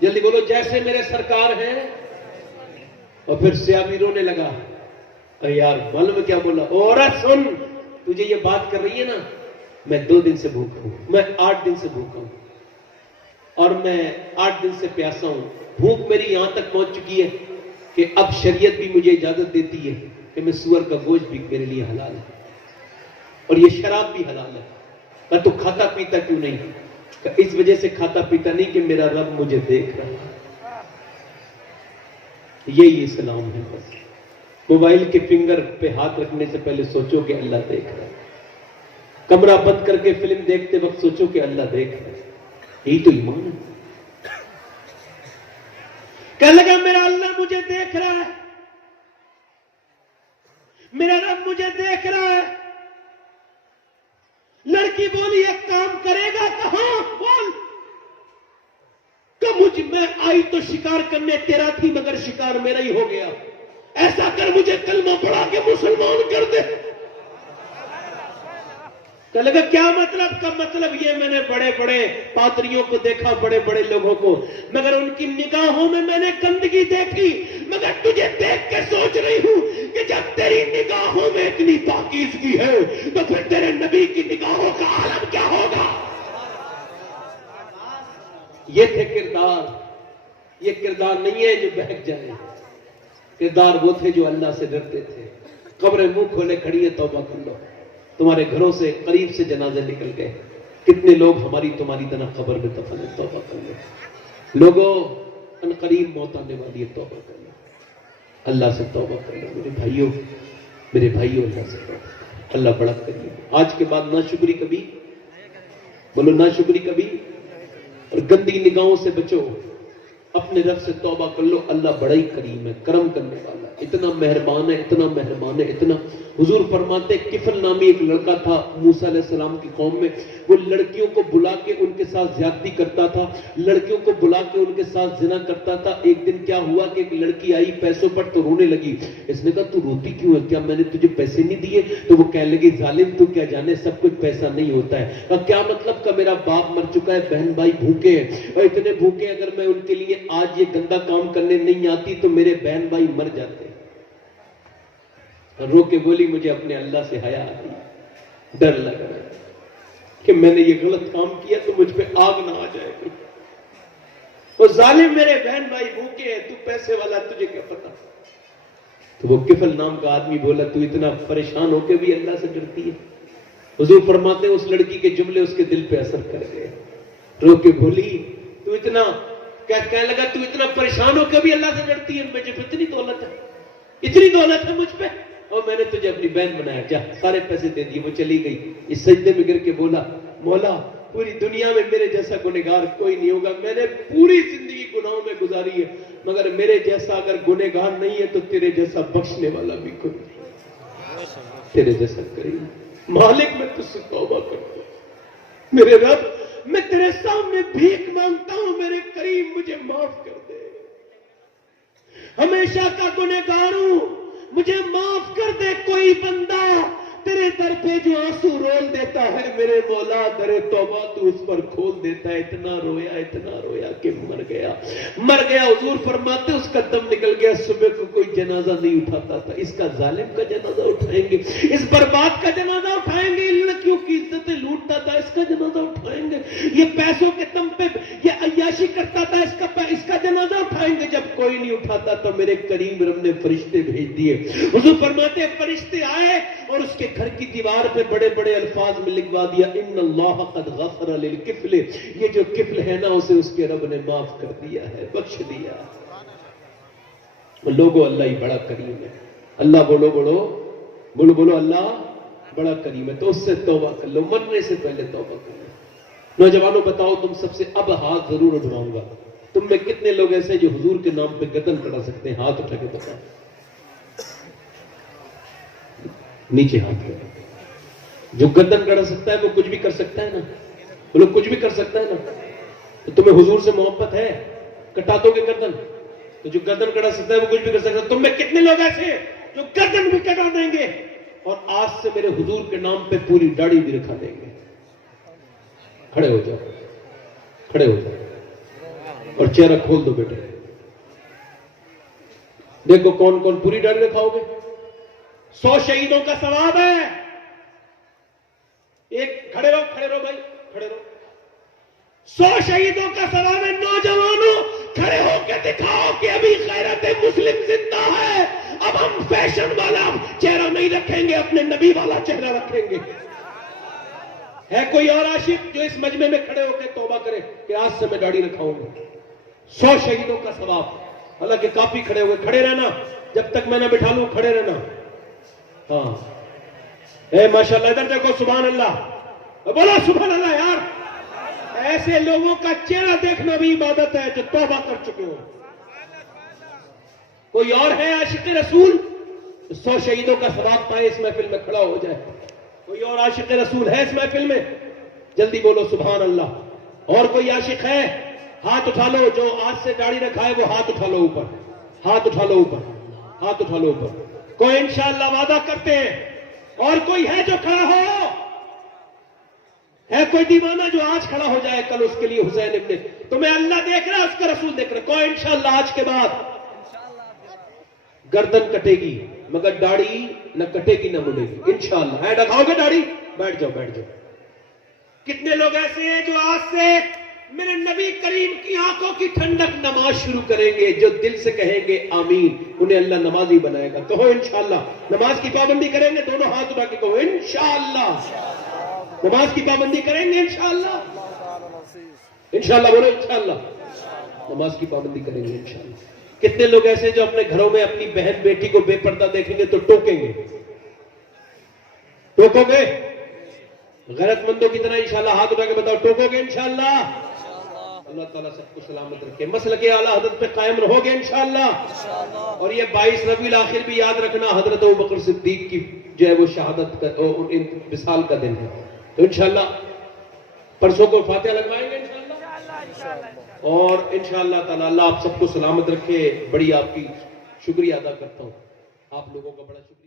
جلدی بولو, جیسے میرے سرکار ہیں. اور پھر صحابی رونے لگا. یار معلوم کیا بولا؟ عورت سن, تجھے یہ بات کر رہی ہے نا, میں 2 دن سے بھوکا ہوں, میں 8 دن سے بھوکا ہوں, اور میں 8 دن سے پیاسا ہوں. بھوک میری یہاں تک پہنچ چکی ہے کہ اب شریعت بھی مجھے اجازت دیتی ہے کہ میں سور کا گوشت بھی میرے لیے حلال ہے, اور یہ شراب بھی حلال ہے. تو کھاتا پیتا کیوں نہیں؟ اس وجہ سے کھاتا پیتا نہیں کہ میرا رب مجھے دیکھ رہا ہے. یہی اسلام ہے. بس موبائل کے فنگر پہ ہاتھ رکھنے سے پہلے سوچو کہ اللہ دیکھ رہا ہے. کمرہ بند کر کے فلم دیکھتے وقت سوچو کہ اللہ دیکھ رہا ہے. یہی تو ایمان ہے. کہنے لگا میرا اللہ مجھے دیکھ رہا ہے, میرا رب مجھے دیکھ رہا ہے. لڑکی بولی ایک کام کرے گا, کہاں بول. کہ مجھ میں آئی تو شکار کرنے تیرا تھی, مگر شکار میرا ہی ہو گیا. ایسا کر مجھے کلمہ پڑھا کے مسلمان کر دے. کہ لگا کیا مطلب؟ کا مطلب یہ میں نے بڑے بڑے پادریوں کو دیکھا, بڑے بڑے لوگوں کو, مگر ان کی نگاہوں میں نے گندگی دیکھی. مگر تجھے دیکھ کے سوچ رہی ہوں کہ جب تیری نگاہوں میں اتنی پاکیزگی ہے تو پھر تیرے نبی کی نگاہوں کا عالم کیا ہوگا. یہ تھے کردار. یہ کردار نہیں ہے جو بہک جائے, کردار وہ تھے جو اللہ سے ڈرتے تھے. قبریں منہ کھولے کھڑی ہے, توبہ کر لو. تمہارے گھروں سے قریب سے جنازے نکل گئے, کتنے لوگ ہماری تمہاری طرح قبر میں دفن ہیں. توبہ کر لو لوگوں, ان قریب موت آنے والی ہے. توبہ کر لو, اللہ سے توبہ کر لو. میرے بھائیوں اللہ سے توبہ. اللہ بڑا کریم. آج کے بعد ناشکری کبھی, بولو ناشکری کبھی, اور گندی نگاہوں سے بچو. اپنے رب سے توبہ کر لو. اللہ بڑا ہی کریم ہے, کرم کرنے والا, اتنا مہربان ہے, اتنا مہربان ہے, اتنا. حضور فرماتے کفل نامی ایک لڑکا تھا موسیٰ علیہ السلام کی قوم میں. وہ لڑکیوں کو بلا کے ان کے ساتھ زیادتی کرتا تھا, لڑکیوں کو بلا کے ان کے ساتھ زنا کرتا تھا. ایک دن کیا ہوا کہ ایک لڑکی آئی پیسوں پر تو رونے لگی. اس نے کہا تو روتی کیوں ہے, کیا میں نے تجھے پیسے نہیں دیے؟ تو وہ کہنے لگی ظالم تو کیا جانے سب کچھ پیسہ نہیں ہوتا ہے. کہا کیا مطلب؟ کہ میرا باپ مر چکا ہے, بہن بھائی بھوکے ہیں, اور اتنے بھوکے اگر میں ان کے لیے آج یہ گندا کام کرنے نہیں آتی تو میرے بہن بھائی مر جاتے. رو کے بولی مجھے اپنے اللہ سے حیا آ رہی, ڈر لگ رہا ہے کہ میں نے یہ غلط کام کیا تو مجھ پہ آگ نہ آ جائے گی. وہ ظالم میرے بہن بھائی بھوکے ہیں, تو پیسے والا, تجھے کیا پتا. تو وہ کفل نام کا آدمی بولا تو اتنا پریشان ہو کے بھی اللہ سے ڈرتی ہے. حضور فرماتے ہیں اس لڑکی کے جملے اس کے دل پہ اثر کر گئے. رو کے بولی تو اتنا کہنے لگا تو اتنا پریشان ہو کے بھی اللہ سے ڈرتی ہے, مجھے اتنی دولت ہے, اتنی دولت ہے مجھ پہ, اور میں نے تجھے اپنی بہن بنایا, جا سارے پیسے دے دیے. وہ چلی گئی. اس سجدے میں گر کے بولا مولا پوری دنیا میں میرے جیسا گنہگار کوئی نہیں ہوگا. میں نے پوری زندگی گناہوں میں گزاری ہے, مگر میرے جیسا اگر گنہگار نہیں ہے تو تیرے جیسا بخشنے والا بھی کوئی نہیں, تیرے جیسا کریم. مالک میں تجھ سے توبہ کرتا ہوں, میرے رب میں تیرے سامنے بھیک مانگتا ہوں, میرے کریم مجھے معاف کر دے. ہمیشہ کا گنہگار ہوں, مجھے معاف کر دے. کوئی بندہ تیرے در پہ جو آنسو رول دیتا ہے میرے مولا در توبہ تو اس پر کھول دیتا ہے. اتنا رویا کہ مر گیا. حضور فرماتے اس کا دم نکل گیا. صبح کو کوئی جنازہ نہیں اٹھاتا تھا. اس کا ظالم کا جنازہ اٹھائیں گے, اس برباد کا جنازہ اٹھائیں گے, لڑکیوں کی عزتیں لوٹتا تھا, اس کا جنازہ اٹھائیں گے. یہ پیسوں کے دم پہ یہ عیاشی کرتا تھا, اس کا جنازہ اٹھائیں گے. جب کوئی نہیں اٹھاتا تو میرے کریم رب نے فرشتے بھیج دیے. حضور فرماتے ہیں فرشتے آئے اور اس کے گھر کی دیوار پہ بڑے بڑے الفاظ میں لکھوا دیا ان اللہ قد غفر للکفل. یہ جو کفل ہے نا اسے اس کے رب نے معاف کر دیا ہے, بخش دیا. لوگوں اللہ ہی بڑا کریم ہے. اللہ بولو اللہ بڑا کریم ہے. تو اس سے توبہ کر لو, مرنے سے پہلے توبہ کر لو. نوجوانوں بتاؤ تم سب سے اب ہاتھ ضرور اٹھاؤں گا, تم میں کتنے لوگ ایسے جو حضور کے نام پہ گردن کڑا سکتے ہیں؟ ہاتھ اٹھا کے بتاؤ. نیچے ہاتھ رکھو. جو گردن کڑا سکتا ہے وہ کچھ بھی کر سکتا ہے نا, بولو کچھ بھی کر سکتا ہے نا. تو تمہیں حضور سے محبت ہے, کٹا دو گے گردن. تو جو گردن کڑا سکتا ہے وہ کچھ بھی کر سکتا ہے. تم میں کتنے لوگ ایسے جو گردن بھی کٹا دیں گے اور آج سے میرے حضور کے نام پہ پوری داڑھی بھی رکھا دیں گے؟ کھڑے ہو جاؤ اور چہرہ کھول دو بیٹے. دیکھو کون کون پوری داڑھی رکھاؤ گے. 100 شہیدوں کا ثواب ہے. ایک کھڑے رہو بھائی, کھڑے رہو. 100 شہیدوں کا ثواب ہے. نوجوانوں کھڑے ہو کے دکھاؤ کہ ابھی غیرت مسلم زندہ ہے. اب ہم فیشن والا چہرہ نہیں رکھیں گے, اپنے نبی والا چہرہ رکھیں گے. ہے کوئی اور عاشق جو اس مجمع میں کھڑے ہو کے توبہ کرے کہ آج سے میں داڑھی رکھاؤں گا؟ 100 شہیدوں کا ثواب. حالانکہ کافی کھڑے ہوئے, کھڑے رہنا جب تک میں نہ بٹھا لوں, کھڑے رہنا. ہاں اے ماشاءاللہ, ادھر دیکھو, سبحان اللہ, بولا سبحان اللہ. یار ایسے لوگوں کا چہرہ دیکھنا بھی عبادت ہے جو توبہ کر چکے ہو. کوئی اور ہے عاشق رسول؟ 100 شہیدوں کا ثواب پائے اس محفل میں کھڑا ہو جائے. کوئی اور عاشق رسول ہے اس محفل میں؟ جلدی بولو سبحان اللہ. اور کوئی عاشق ہے؟ ہاتھ اٹھا لو. جو آج سے داڑھی رکھا ہے وہ ہاتھ اٹھا لو اوپر. ہاتھ اٹھا لو اوپر. ہاتھ اٹھا لو اوپر. کوئی انشاءاللہ وعدہ کرتے ہیں. اور کوئی ہے جو کھڑا ہو؟ ہے کوئی دیوانہ جو آج کھڑا ہو جائے کل اس کے لیے حسین ابن؟ تمہیں اللہ دیکھ رہا ہے, اس کا رسول دیکھ رہا ہے. کوئی انشاءاللہ آج کے بعد گردن کٹے گی مگر داڑھی نہ کٹے گی نہ مڑے گی انشاءاللہ. ہے ڈکاؤ گے داڑھی؟ بیٹھ جاؤ بیٹھ جاؤ. کتنے لوگ ایسے ہیں جو آج سے میرے نبی کریم کی آنکھوں کی ٹھنڈک نماز شروع کریں گے, جو دل سے کہیں گے آمین, انہیں اللہ نمازی بنائے گا. کہو انشاءاللہ. نماز کی پابندی کریں گے, دونوں ہاتھ اٹھا کے کہو انشاءاللہ. نماز کی پابندی کریں گے انشاءاللہ. انشاءاللہ بولو انشاءاللہ. نماز کی پابندی کریں گے انشاءاللہ. کتنے لوگ ایسے جو اپنے گھروں میں اپنی بہن بیٹی کو بے پردہ دیکھیں گے تو ٹوکیں گے؟ ٹوکو گے؟ غیرت مندوں کی طرح انشاءاللہ ہاتھ اٹھا کے بتاؤ ٹوکو گے انشاءاللہ. اللہ تعالیٰ سب کو سلامت رکھے. مسلک اعلیٰ حضرت پہ قائم رہو گے انشاءاللہ. اور یہ 22 ربیع الاخر بھی یاد رکھنا حضرت ابوبکر صدیق کی جو ہے وہ شہادت کا وصال کا دن ہے. تو انشاءاللہ پرسوں کو فاتحہ لگوائیں گے انشاءاللہ. اور انشاءاللہ تعالیٰ اللہ آپ سب کو سلامت رکھے. بڑی آپ کی شکریہ ادا کرتا ہوں. آپ لوگوں کا بڑا شکریہ.